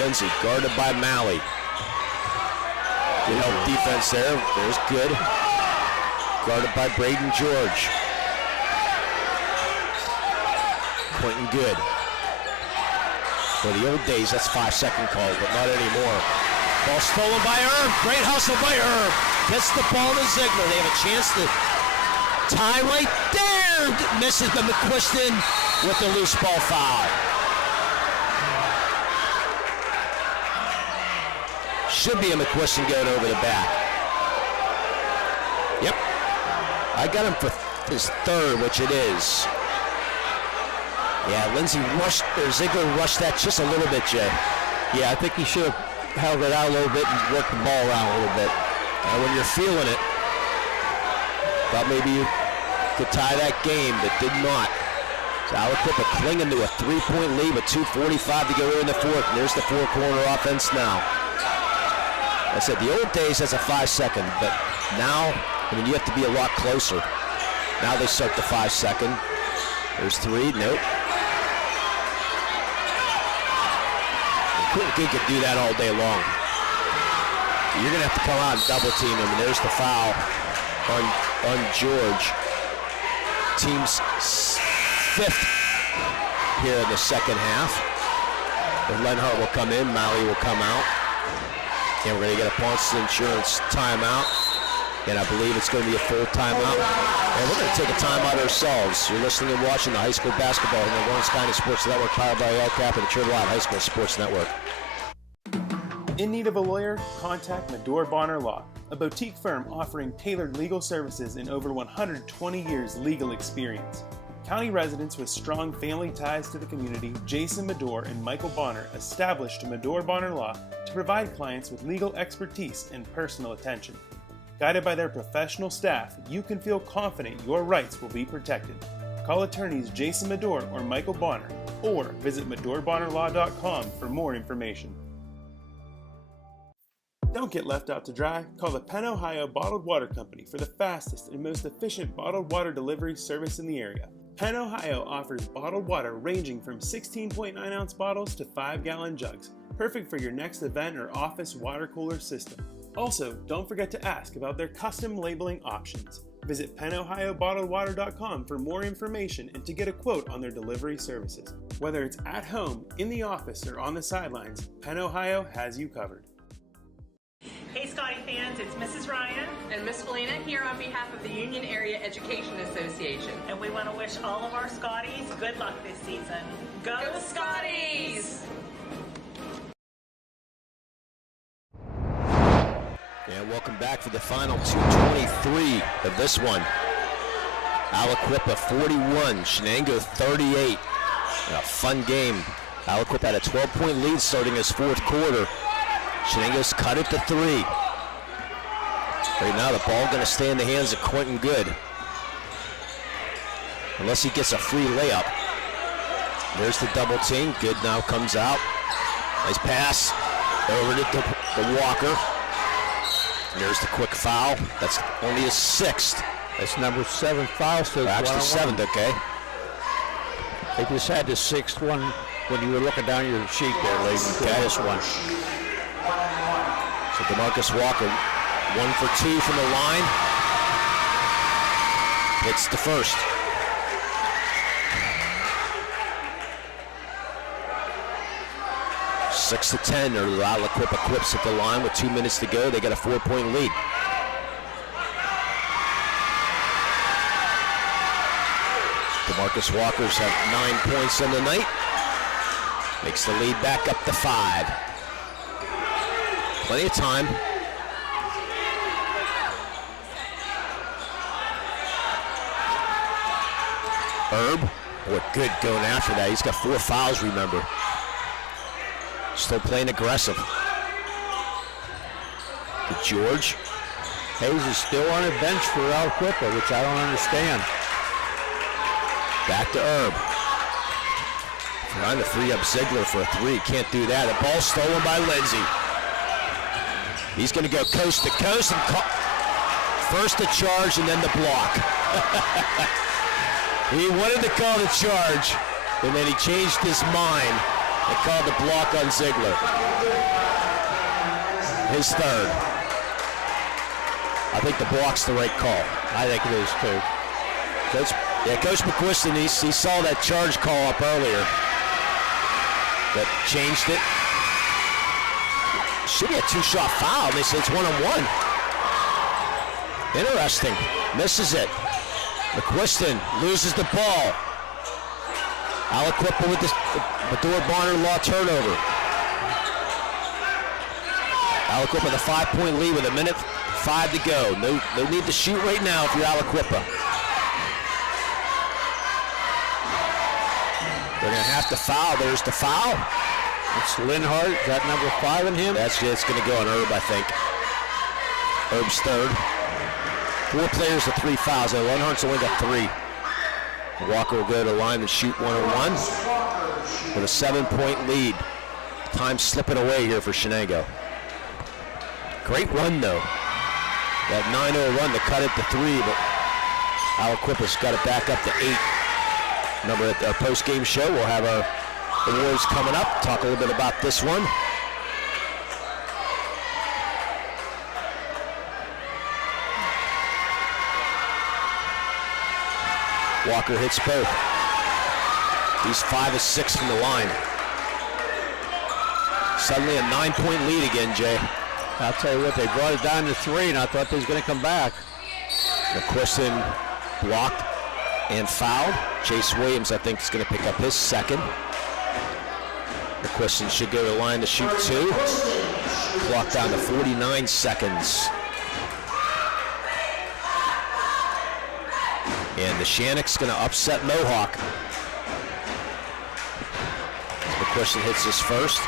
Lindsay guarded by Malley. Good help defense there. There's Good. Guarded by Braden George. Quentin Good. For the old days, that's 5-second call, but not anymore. Ball stolen by Herb. Great hustle by Herb. Gets the ball to Ziegler. They have a chance to tie right there. Misses the McQuiston with the loose ball foul. Should be a McQuiston going over the back. Yep. I got him for his 3rd, which it is. Yeah, Ziegler rushed that just a little bit, Jay. Yeah, I think he should have held it out a little bit and worked the ball around a little bit. And when you're feeling it, thought maybe you could tie that game, but did not. So Aliquippa clinging to a 3-point lead with 2:45 to go here in the 4th. And there's the 4-corner offense now. I said the old days that's a 5-second, but now, you have to be a lot closer. Now they start the 5-second. There's 3, nope. Good could do that all day long. You're going to have to come out and double team him, and there's the foul on George. Team's 5th here in the second half. And Lenhart will come in, Malley will come out. And we're going to get a Ponce Insurance timeout. And I believe it's going to be a full timeout. And we're going to take a timeout ourselves. You're listening and watching the high school basketball in the Lawrence County Sports Network, powered by LCAP and the Turtle Island High School Sports Network. In need of a lawyer? Contact Medore Bonner Law, a boutique firm offering tailored legal services in over 120 years legal experience. County residents with strong family ties to the community, Jason Medore and Michael Bonner, established Medore Bonner Law to provide clients with legal expertise and personal attention. Guided by their professional staff, you can feel confident your rights will be protected. Call attorneys Jason Medore or Michael Bonner, or visit MedoreBonnerLaw.com for more information. Don't get left out to dry. Call the Penn Ohio Bottled Water Company for the fastest and most efficient bottled water delivery service in the area. Penn Ohio offers bottled water ranging from 16.9-ounce bottles to 5-gallon jugs, perfect for your next event or office water cooler system. Also, don't forget to ask about their custom labeling options. Visit PennOhioBottledWater.com for more information and to get a quote on their delivery services. Whether it's at home, in the office, or on the sidelines, Penn Ohio has you covered. Hey Scotty fans, it's Mrs. Ryan and Miss Felina here on behalf of the Union Area Education Association. And we want to wish all of our Scotties good luck this season. Go Scotties! And welcome back for the final 2:23 of this one. Aliquippa 41, Shenango 38. A fun game. Aliquippa had a 12-point lead starting his fourth quarter. Shenango's cut it to 3. Right now the ball going to stay in the hands of Quentin Good. Unless he gets a free layup. There's the double team. Good now comes out. Nice pass over to Walker. And there's the quick foul. That's only his 6th. That's number 7 foul. So actually 7th, okay. They just had the 6th one when you were looking down your sheet there, ladies. Okay. This one. So DeMarcus Walker, 1 for 2 from the line. Hits the first. Six to 10, or the Aliquippa Quips at the line with 2 minutes to go. They got a 4-point lead. DeMarcus Walker's have 9 points in the night. Makes the lead back up to 5. Plenty of time. Herb, what good going after that. He's got 4 fouls, remember. Still playing aggressive. To George. Hayes is still on a bench for Aliquippa, which I don't understand. Back to Herb. Trying to free up Ziegler for a 3. Can't do that. The ball stolen by Lindsay. He's going to go coast to coast and first the charge and then the block. He wanted to call the charge, and then he changed his mind and called the block on Ziegler. His 3rd. I think the block's the right call. I think it is too. Coach McQuiston, he saw that charge call up earlier. That changed it. Should be a 2-shot foul. They say it's 1-on-1. Interesting. Misses it. McQuiston loses the ball. Aliquippa with the Medore Bonner Law turnover. Aliquippa with a 5-point lead with 1:05 to go. No need to shoot right now if you're Aliquippa. They're going to have to foul. There's the foul. It's Linhart. Is that number 5 in him? It's going to go on Herb, I think. Herb's 3rd. 4 players with 3 fouls. And Linhart's only got 3. Walker will go to the line and shoot 1-on-1 with a 7-point lead. Time slipping away here for Shenango. Great run, though. That 9-0 run to cut it to 3, but Aliquippa's got it back up to 8. Remember, at our post-game show, we'll have our awards coming up. Talk a little bit about this one. Walker hits both. He's 5 of 6 from the line. Suddenly a 9-point lead again, Jay. I'll tell you what, they brought it down to 3, and I thought they was going to come back. McQuiston blocked and fouled. Chase Williams, I think, is going to pick up his second. McQuiston should go to the line to shoot 2. Clock down to 49 seconds. And the Shannock's going to upset Mohawk. McQuiston hits his first.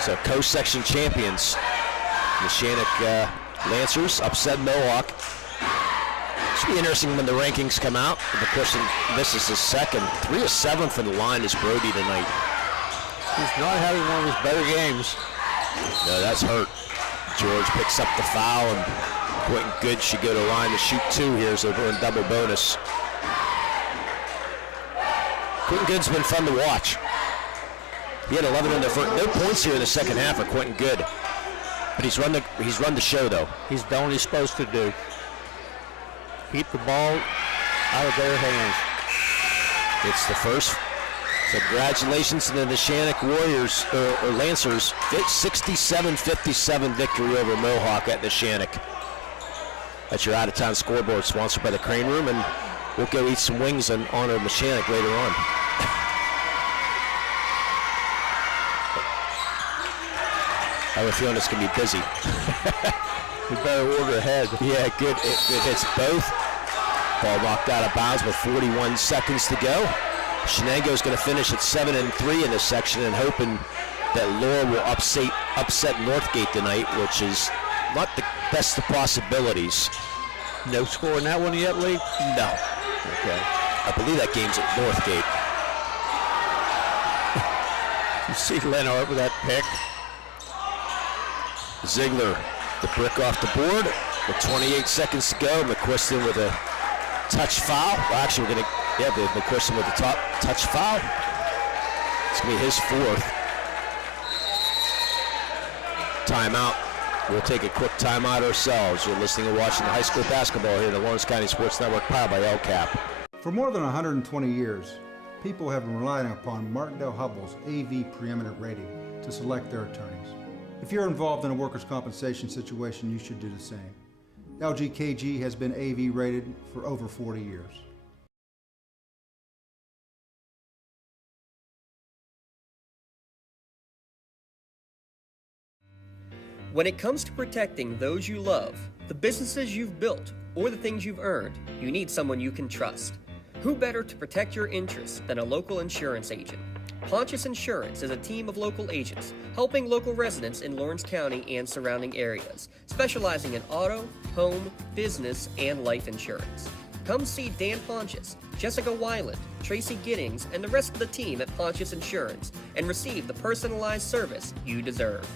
So co-section champions. The Shannock Lancers upset Mohawk. Should be interesting when the rankings come out. McQuiston misses his second. 3 of 7 from the line is Brody tonight. He's not having one of his better games. No, that's hurt. George picks up the foul, and Quentin Good should go to the line to shoot 2 here, so we're in double bonus. Quentin Good's been fun to watch. He had 11 in the first. No points here in the second half for Quentin Good. But he's run the show, though. He's done what he's supposed to do. Keep the ball out of their hands. It's the first. Congratulations to the Neshannock Warriors, or Lancers. 67-57 victory over Mohawk at Neshannock. That's your out-of-town scoreboard, sponsored by the Crane Room, and we'll go eat some wings in honor of Neshannock later on. I have a feeling it's going to be busy. We better order ahead. Yeah, good. It hits both. Ball knocked out of bounds with 41 seconds to go. Shenango's going to finish at 7-3 in this section, and hoping that Laura will upset Northgate tonight, which is not the best of possibilities. No score in that one yet, Lee? No. Okay. I believe that game's at Northgate. You see Lenhart with that pick. Ziegler, the brick off the board with 28 seconds to go. McQuiston with a touch foul. Well, actually, we're going to, McQuiston with the top touch foul. It's going to be his 4th. Timeout. We'll take a quick timeout ourselves. You're listening and watching the high school basketball here at the Lawrence County Sports Network, powered by LCAP. For more than 120 years, people have been relying upon Martindale Hubbell's AV preeminent rating to select their attorneys. If you're involved in a workers' compensation situation, you should do the same. LGKG has been AV rated for over 40 years. When it comes to protecting those you love, the businesses you've built, or the things you've earned, you need someone you can trust. Who better to protect your interests than a local insurance agent? Pontius Insurance is a team of local agents helping local residents in Lawrence County and surrounding areas, specializing in auto, home, business, and life insurance. Come see Dan Pontius, Jessica Weiland, Tracy Giddings, and the rest of the team at Pontius Insurance and receive the personalized service you deserve.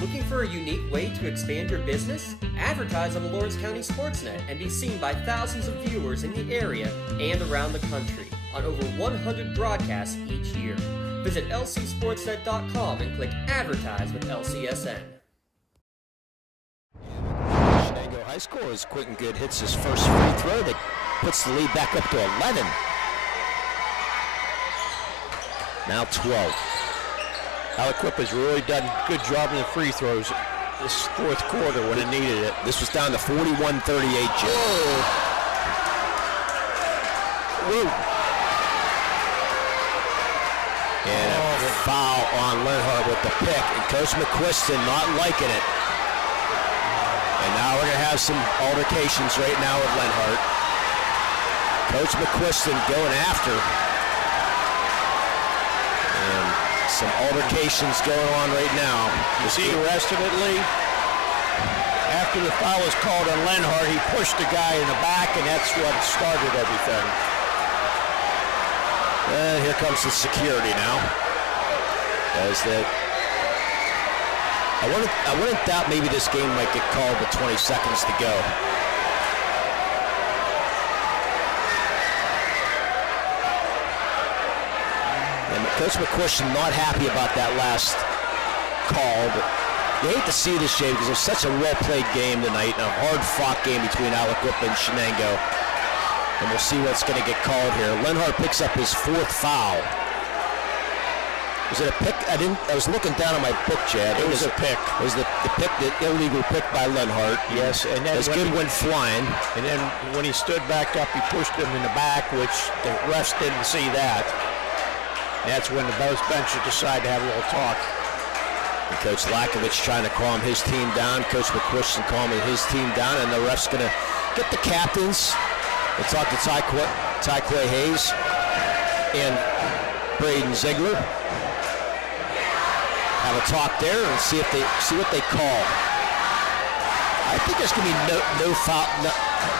Looking for a unique way to expand your business? Advertise on the Lawrence County SportsNet and be seen by thousands of viewers in the area and around the country on over 100 broadcasts each year. Visit lcsportsnet.com and click Advertise with LCSN. Shenango High School, as Quentin Good hits his first free throw, that puts the lead back up to 11. Now 12. Aliquippa's really done a good job in the free throws this 4th quarter when it needed it. This was down to 41-38, Jim. Whoa. And a foul on Lenhart with the pick, and Coach McQuiston not liking it. And now we're going to have some altercations right now with Lenhart. Coach McQuiston going after. And some altercations going on right now. You see the rest of it, Lee? After the foul was called on Lenhart, he pushed the guy in the back, and that's what started everything. And here comes the security now. As that, I wouldn't doubt maybe this game might get called with 20 seconds to go. And Coach McQuiston not happy about that last call, but you hate to see this, Jay, because it was such a well-played game tonight and a hard-fought game between Aliquippa and Shenango. And we'll see what's going to get called here. Lenhart picks up his 4th foul. Was it a pick? I was looking down at my book, Chad. It was a pick. It was the pick, the illegal pick by Lenhart. Yes, and then as good went flying. And then when he stood back up, he pushed him in the back, which the refs didn't see that. That's when the both benches decided to have a little talk. And Coach Lakovich trying to calm his team down. Coach McQuiston calming his team down, and the ref's going to get the captains. We'll talk to Tyquay Hayes and Braden Ziegler. Have a talk there and see what they call. I think there's going to be no foul,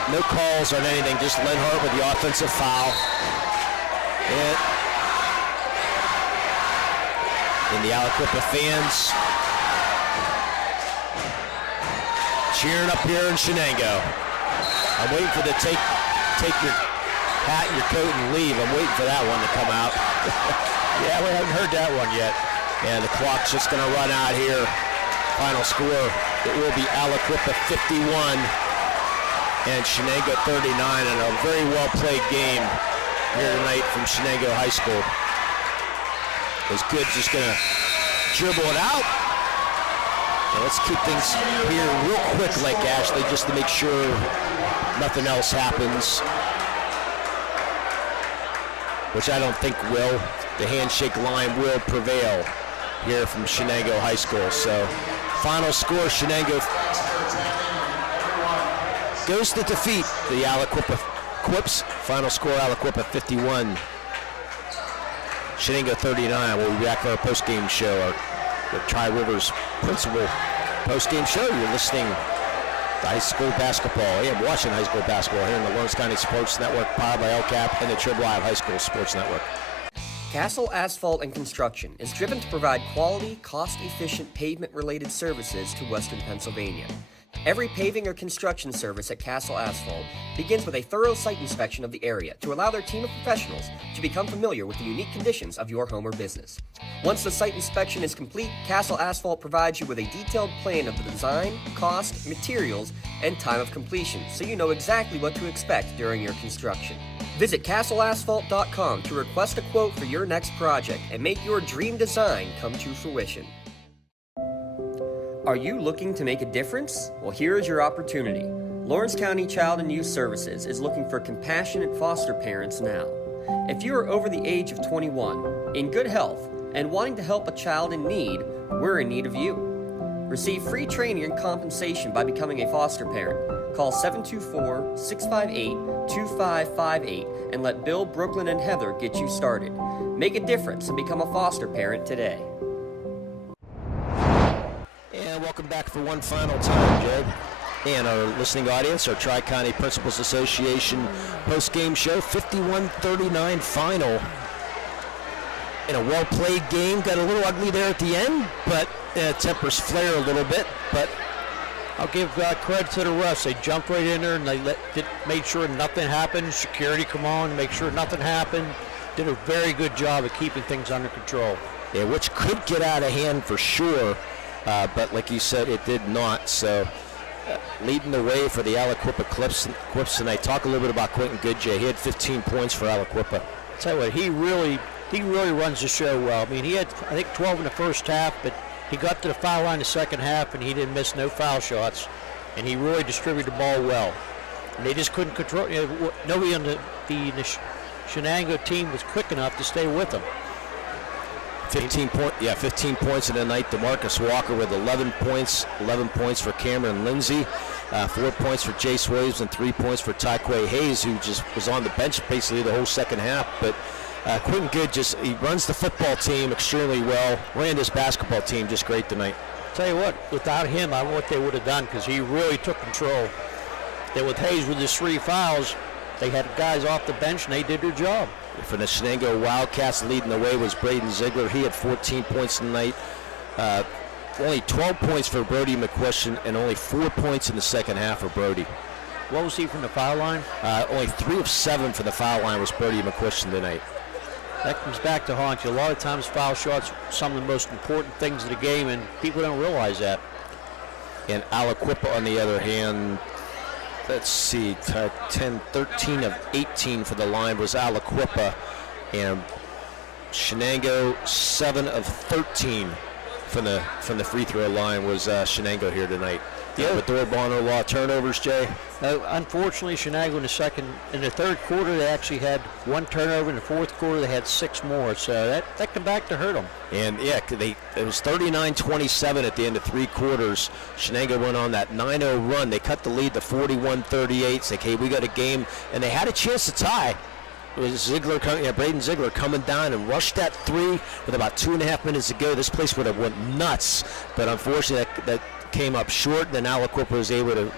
no calls on anything. Just Lenhart with the offensive foul. And the Aliquippa fans cheering up here in Shenango. I'm waiting for the take your hat and your coat and leave. I'm waiting for that one to come out. Yeah, we haven't heard that one yet. And the clock's just going to run out here. Final score, it will be Aliquippa 51 and Shenango 39, and a very well-played game here tonight from Shenango High School. As Good just going to dribble it out. And let's keep things here real quick, like Ashley, just to make sure nothing else happens, which I don't think will. The handshake line will prevail here from Shenango High School. So final score, Shenango goes to defeat the Aliquippa Quips. Final score, Aliquippa 51, Shenango 39. We'll be back for our post-game show, the Tri-Rivers principal post-game show. You're listening to high school basketball. I am watching high school basketball here in the Lawrence County Sports Network, powered by LCAP and the WPIAL High School Sports Network. Castle Asphalt and Construction is driven to provide quality, cost-efficient pavement-related services to Western Pennsylvania. Every paving or construction service at Castle Asphalt begins with a thorough site inspection of the area to allow their team of professionals to become familiar with the unique conditions of your home or business. Once the site inspection is complete, Castle Asphalt provides you with a detailed plan of the design, cost, materials, and time of completion, so you know exactly what to expect during your construction. Visit castleasphalt.com to request a quote for your next project and make your dream design come to fruition. Are you looking to make a difference? Well, here is your opportunity. Lawrence County Child and Youth Services is looking for compassionate foster parents now. If you are over the age of 21, in good health, and wanting to help a child in need, we're in need of you. Receive free training and compensation by becoming a foster parent. Call 724-658-2558 and let Bill, Brooklyn, and Heather get you started. Make a difference and become a foster parent today. And welcome back for one final time, Jed. And our listening audience, our Tri-County Principals Association post-game show, 51-39 final. In a well-played game, got a little ugly there at the end, but tempers flare a little bit. But I'll give credit to the refs. They jumped right in there and they made sure nothing happened. Security come on, make sure nothing happened. Did a very good job of keeping things under control. Yeah, which could get out of hand for sure. But like you said, it did not. So leading the way for the Aliquippa Quips tonight. Talk a little bit about Quentin Goodjay. He had 15 points for Aliquippa. I'll tell you what, he really runs the show well. I mean, he had, I think, 12 in the first half, but he got to the foul line the second half, and he didn't miss no foul shots. And he really distributed the ball well. And they just couldn't control. Nobody on the Shenango team was quick enough to stay with him. 15 points in the night. DeMarcus Walker with 11 points. 11 points for Cameron Lindsay. 4 points for Jace Williams and 3 points for Tyquay Hayes, who just was on the bench basically the whole second half. But Quentin Good he runs the football team extremely well. Ran this basketball team just great tonight. Tell you what, without him, I don't know what they would have done, because he really took control. Then with Hayes with his 3 fouls, they had guys off the bench and they did their job. For the Shenango Wildcats, leading the way was Braden Ziegler. He had 14 points tonight. Only 12 points for Brody McQuiston and only 4 points in the second half for Brody. What was he from the foul line? Only 3 of 7 for the foul line was Brody McQuiston tonight. That comes back to haunt you. A lot of times foul shots are some of the most important things of the game, and people don't realize that. And Aliquippa, on the other hand, let's see, 13 of 18 for the line was Aliquippa. And Shenango 7 of 13 from the free throw line was Shenango here tonight. Yeah, with Bono Law turnovers, Jay. Unfortunately, Shenango in the third quarter, they actually had 1 turnover. In the fourth quarter, they had 6 more. So that come back to hurt them. And yeah, it was 39-27 at the end of 3 quarters. Shenango went on that 9-0 run. They cut the lead to 41-38. It's like, hey, we got a game, and they had a chance to tie. It was Braden Ziegler coming down and rushed that 3 with about 2.5 minutes to go. This place would have went nuts, but unfortunately that came up short. Then Aliquippa was able to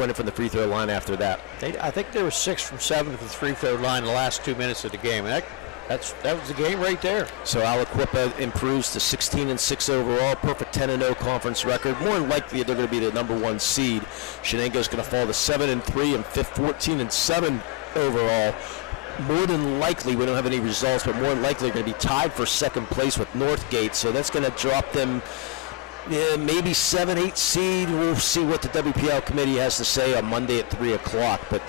win it from the free throw line after that. I think there was 6 from 7 from the free throw line in the last 2 minutes of the game. And that was the game right there. So Aliquippa improves to 16-6 overall, perfect 10-0 conference record. More than likely they're going to be the number 1 seed. Shenango's going to fall to 7-3 and 14-7 overall. More than likely, we don't have any results, but more than likely they're going to be tied for second place with Northgate. So that's going to drop them maybe 7-8 seed. We'll see what the WPIAL committee has to say on Monday at 3 o'clock. But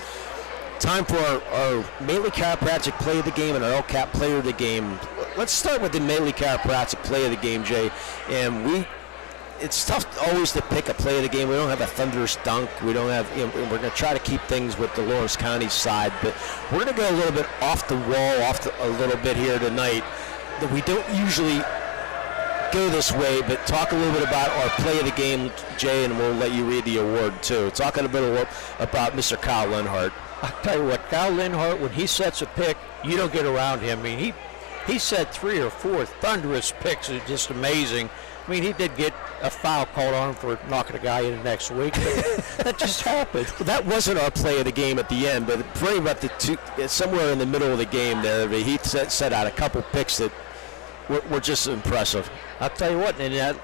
time for our Maley Chiropractic play of the game and our LCAP player of the game. Let's start with the Maley Chiropractic play of the game, Jay. And it's tough always to pick a play of the game. We don't have a thunderous dunk. We don't have, we're going to try to keep things with the Lawrence County side, but we're going to go a little bit off the wall, a little bit here tonight. That we don't usually go this way, but talk a little bit about our play of the game, Jay, and we'll let you read the award too. Talking a bit about Mr. Kyle Lenhart. I'll tell you what, Kyle Lenhart, when he sets a pick, you don't get around him. I mean, he set 3 or 4 thunderous picks. It's just amazing. I mean, he did get a foul called on him for knocking a guy in the next week. But that just happened. Well, that wasn't our play of the game at the end, but pretty about somewhere in the middle of the game there, he set out a couple picks that were just impressive. I'll tell you what, and that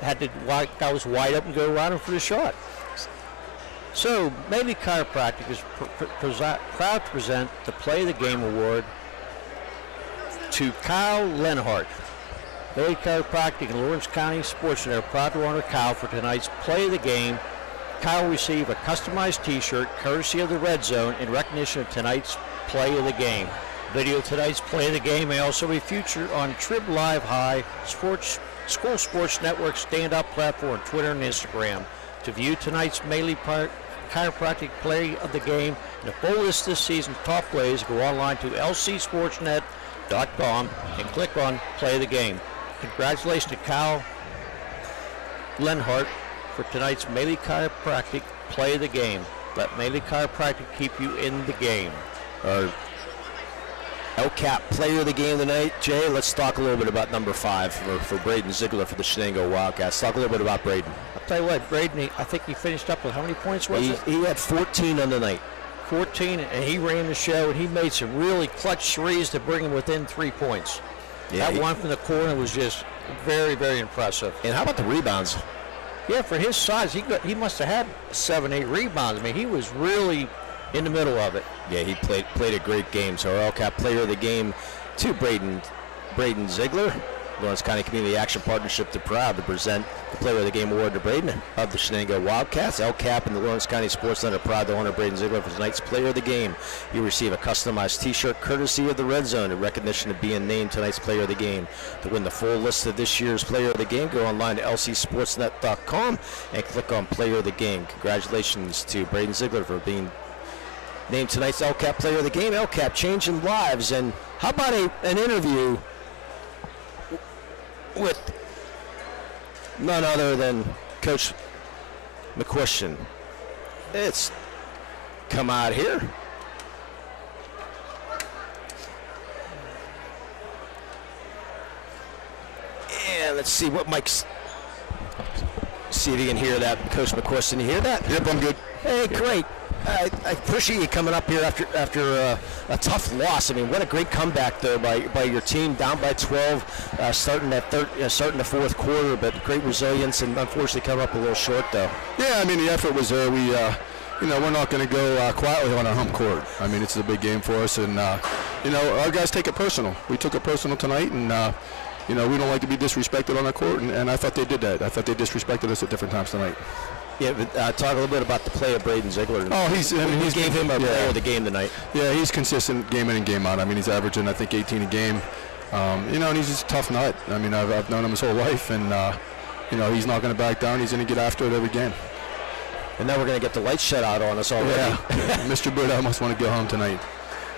had the guy was wide open, go around him for the shot. So, Maley Chiropractic is proud to present the Play of the Game Award to Kyle Lenhart. Maley Chiropractic and Lawrence County SportsNet are proud to honor Kyle for tonight's Play of the Game. Kyle will receive a customized t-shirt courtesy of the Red Zone in recognition of tonight's Play of the Game. Video of tonight's Play of the Game may also be featured on Trib Live High, School Sports Network stand-up platform on Twitter and Instagram. To view tonight's Maley Chiropractic Play of the Game and the full list this season's top plays, go online to lcsportsnet.com and click on Play of the Game. Congratulations to Kyle Lenhart for tonight's Maley Chiropractic Play of the Game. Let Maley Chiropractic keep you in the game. Our LCAP player of the game tonight, Jay, let's talk a little bit about number 5 for Braden Ziegler for the Shenango Wildcats. Talk a little bit about Braden. I'll tell you what, Braden, I think he finished up with how many points was it? He had 14 on the night. 14, and he ran the show, and he made some really clutch threes to bring him within 3 points. Yeah, that one from the corner was just very, very impressive. And how about the rebounds? Yeah, for his size, he must have had 7-8 rebounds. I mean, he was really in the middle of it. Yeah, he played a great game. So our LCAP player of the game to Braden Ziegler. Lawrence County Community Action Partnership, they're proud to present the Player of the Game Award to Braden of the Shenango Wildcats. LCAP and the Lawrence County SportsNet are proud to honor Braden Ziegler for tonight's Player of the Game. You receive a customized t-shirt courtesy of the Red Zone in recognition of being named tonight's Player of the Game. To win the full list of this year's Player of the Game, go online to lcsportsnet.com and click on Player of the Game. Congratulations to Braden Ziegler for being named tonight's LCAP Player of the Game. LCAP changing lives. And how about an interview with none other than Coach McQuestion. It's come out here. And let's see what Mike's. See if you can hear that, Coach McQuestion. You hear that? Yep, I'm good. Hey, great. I appreciate you coming up here after a tough loss. I mean, what a great comeback though by your team, down by 12, starting the fourth quarter. But great resilience, and unfortunately come up a little short though. Yeah, I mean the effort was there. We, we're not going to go quietly on our home court. I mean, it's a big game for us, and our guys take it personal. We took it personal tonight, and we don't like to be disrespected on our court, and I thought they did that. I thought they disrespected us at different times tonight. Yeah, but talk a little bit about the play of Braden Ziegler. Oh, he gave him a player of the game tonight. Yeah, he's consistent game in and game out. I mean, he's averaging, I think, 18 a game. And he's just a tough nut. I mean, I've known him his whole life, and he's not going to back down. He's going to get after it every game. And now we're going to get the lights shut out on us already. Yeah, Mr. Burdow must want to go home tonight.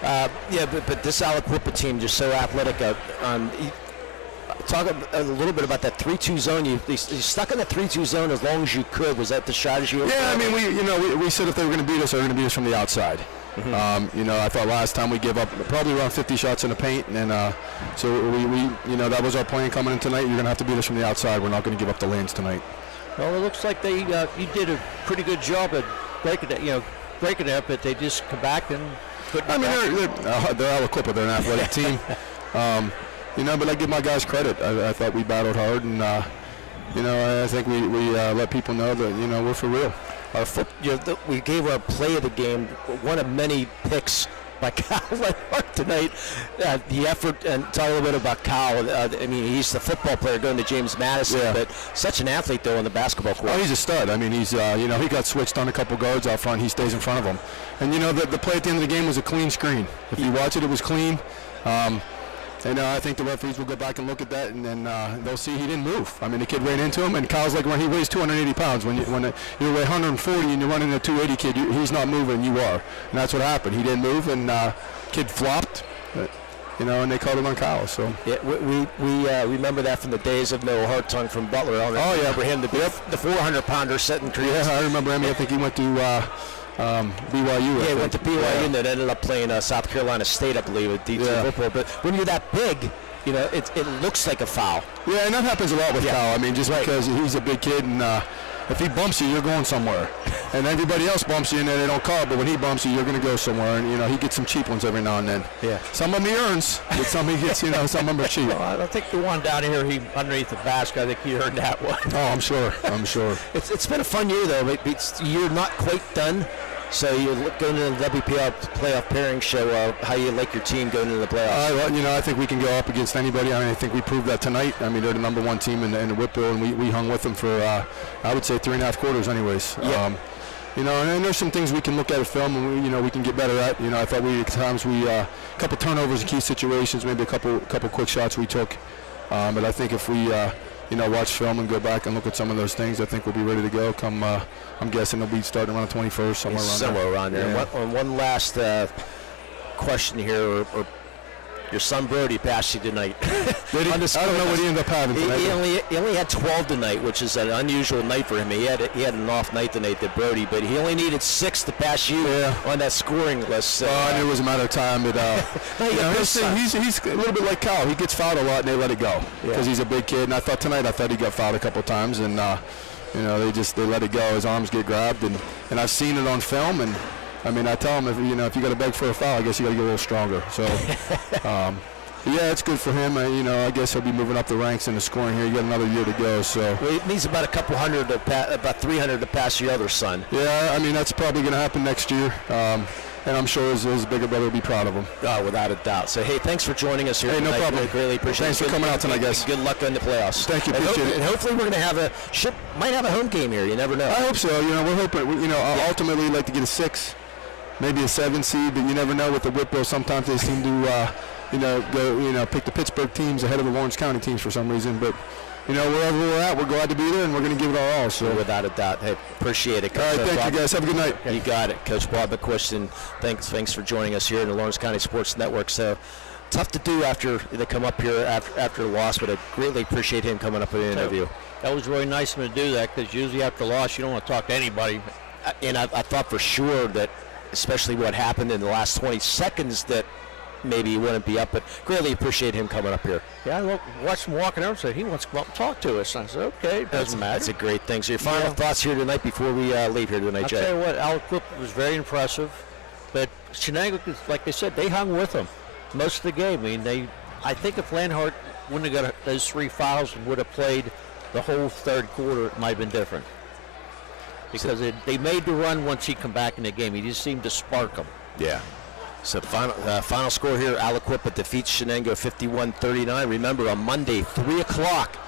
But this Aliquippa team just so athletic. Talk a little bit about that 3-2 zone. You stuck in the 3-2 zone as long as you could. Was that the strategy? Yeah, I mean, we said if they were going to beat us, they were going to beat us from the outside. Mm-hmm. I thought last time we gave up probably around 50 shots in the paint, and so we that was our plan coming in tonight. You're going to have to beat us from the outside. We're not going to give up the lanes tonight. Well, it looks like you did a pretty good job at breaking it up, but they just come back and couldn't. I mean, they're Aliquippa. They're an athletic team. But I give my guys credit. I thought we battled hard, and I think we let people know that we're for real. We gave our play of the game, one of many picks by Kyle Lenhart tonight. The effort, and talk a little bit about Kyle. He's the football player going to James Madison, but such an athlete though on the basketball court. Oh, he's a stud. I mean, he's he got switched on a couple guards out front. He stays in front of them, and the play at the end of the game was a clean screen. If you watch it was clean. I think the referees will go back and look at that, and then they'll see he didn't move. I mean, the kid ran into him, and Kyle's like, when he weighs 280 pounds, when you weigh 140 and you're running a 280 kid, he's not moving, you are. And that's what happened. He didn't move, and kid flopped, and they called it on Kyle. So yeah, we remember that from the days of Noah Hartung from Butler. Remember him, the 400-pounder setting crease. Yeah, I remember him. I think he went to BYU. Yeah, he went to BYU and then ended up playing South Carolina State, I believe, at D2 football. But when you're that big, it looks like a foul. Yeah, and that happens a lot with Kyle. I mean, just because he's a big kid, and if he bumps you, you're going somewhere. And everybody else bumps you, and they don't call. But when he bumps you, you're going to go somewhere. And he gets some cheap ones every now and then. Yeah. Some of them he earns, but some he gets. Some of them are cheap. Well, I don't think the one down here, underneath the basket, I think he earned that one. Oh, I'm sure. It's been a fun year though. You're not quite done. So you're going to the WPIAL playoff pairing show. How you like your team going into the playoffs? I think we can go up against anybody. I think we proved that tonight. I mean, they're the number one team in the WPIAL, and we hung with them for I would say 3.5 quarters, anyways. Yeah. And there's some things we can look at film, and we can get better at. I thought at times a couple turnovers in key situations, maybe a couple quick shots we took. But I think if we watch film and go back and look at some of those things, I think we'll be ready to go. Come, I'm guessing they'll be starting around the 21st, somewhere around there. Yeah. And one last question here, or your son Brody passed you tonight. I don't know what he ended up having tonight. He only had 12 tonight, which is an unusual night for him. He had an off night tonight, that Brody, but he only needed 6 to pass you on that scoring list. I knew it was a matter of time, but he's a little bit like Kyle. He gets fouled a lot, and they let it go because he's a big kid. And I thought he got fouled a couple of times, and they let it go. His arms get grabbed, and I've seen it on film, and I mean, I tell him if you got to beg for a foul, I guess you got to get a little stronger. So, it's good for him. I guess he'll be moving up the ranks in the scoring here. You got another year to go. So he needs about a couple hundred, about 300 to pass your other son. Yeah, I mean that's probably going to happen next year. And I'm sure his bigger brother will be proud of him. Oh, without a doubt. So, hey, thanks for joining us here tonight. No problem. Really appreciate it. Thanks for coming out tonight, guys. Good luck in the playoffs. Thank you. Appreciate it. And hopefully we're going to have might have a home game here. You never know. I hope so. We're hoping. Ultimately, we'd like to get a 6, maybe a 7 seed, but you never know with the WPIAL. Sometimes they seem to, go, pick the Pittsburgh teams ahead of the Lawrence County teams for some reason. But wherever we're at, we're glad to be there, and we're going to give it our all. So without a doubt, hey, appreciate it. All right, thank you guys. Have a good night. You got it, Coach Bob McQuiston. And thanks for joining us here in the Lawrence County Sports Network. So tough to do after they come up here after the loss, but I greatly appreciate him coming up with an interview. That was really nice of him to do that, because usually after a loss, you don't want to talk to anybody. And I thought for sure that, especially what happened in the last 20 seconds, that maybe he wouldn't be up, but greatly appreciate him coming up here. Yeah, I watched him walking over and said he wants to come up and talk to us. And I said, okay, it doesn't matter. That's a great thing. So your final thoughts here tonight before we leave here tonight, Jay? I'll tell you what, Aliquippa was very impressive, but Shenango, like they said, they hung with them most of the game. I mean, I think if Lenhart wouldn't have got those 3 fouls and would have played the whole third quarter, it might have been different. Because they made the run once he come back in the game. He just seemed to spark them. Yeah. So final score here, Aliquippa defeats Shenango 51-39. Remember, on Monday, 3 o'clock,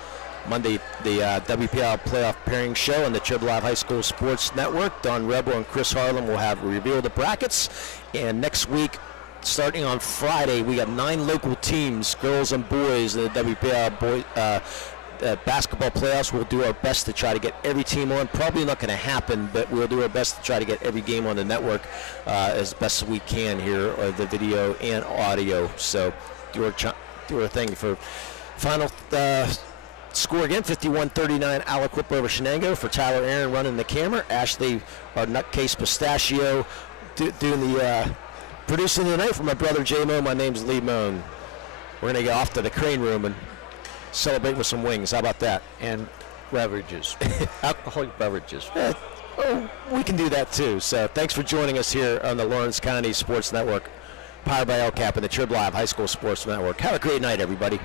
the WPIAL playoff pairing show on the WPIAL High School Sports Network. Don Rebel and Chris Harlan will have revealed the brackets. And next week, starting on Friday, we got 9 local teams, girls and boys, in the WPIAL basketball playoffs. We'll do our best to try to get every team on. Probably not going to happen, but we'll do our best to try to get every game on the network as best as we can here, the video and audio. So do our thing. For final score again, 51-39 Aliquippa over Shenango. For Tyler Aaron running the camera, Ashley, our nutcase pistachio, doing the producing tonight. For my brother J Mo, my name's Lee Moan. We're going to go off to the crane room and celebrate with some wings. How about that? And beverages, alcoholic beverages. We can do that too. So thanks for joining us here on the Lawrence County Sports Network, powered by LCAP and the Trib Live High School Sports Network. Have a great night, everybody.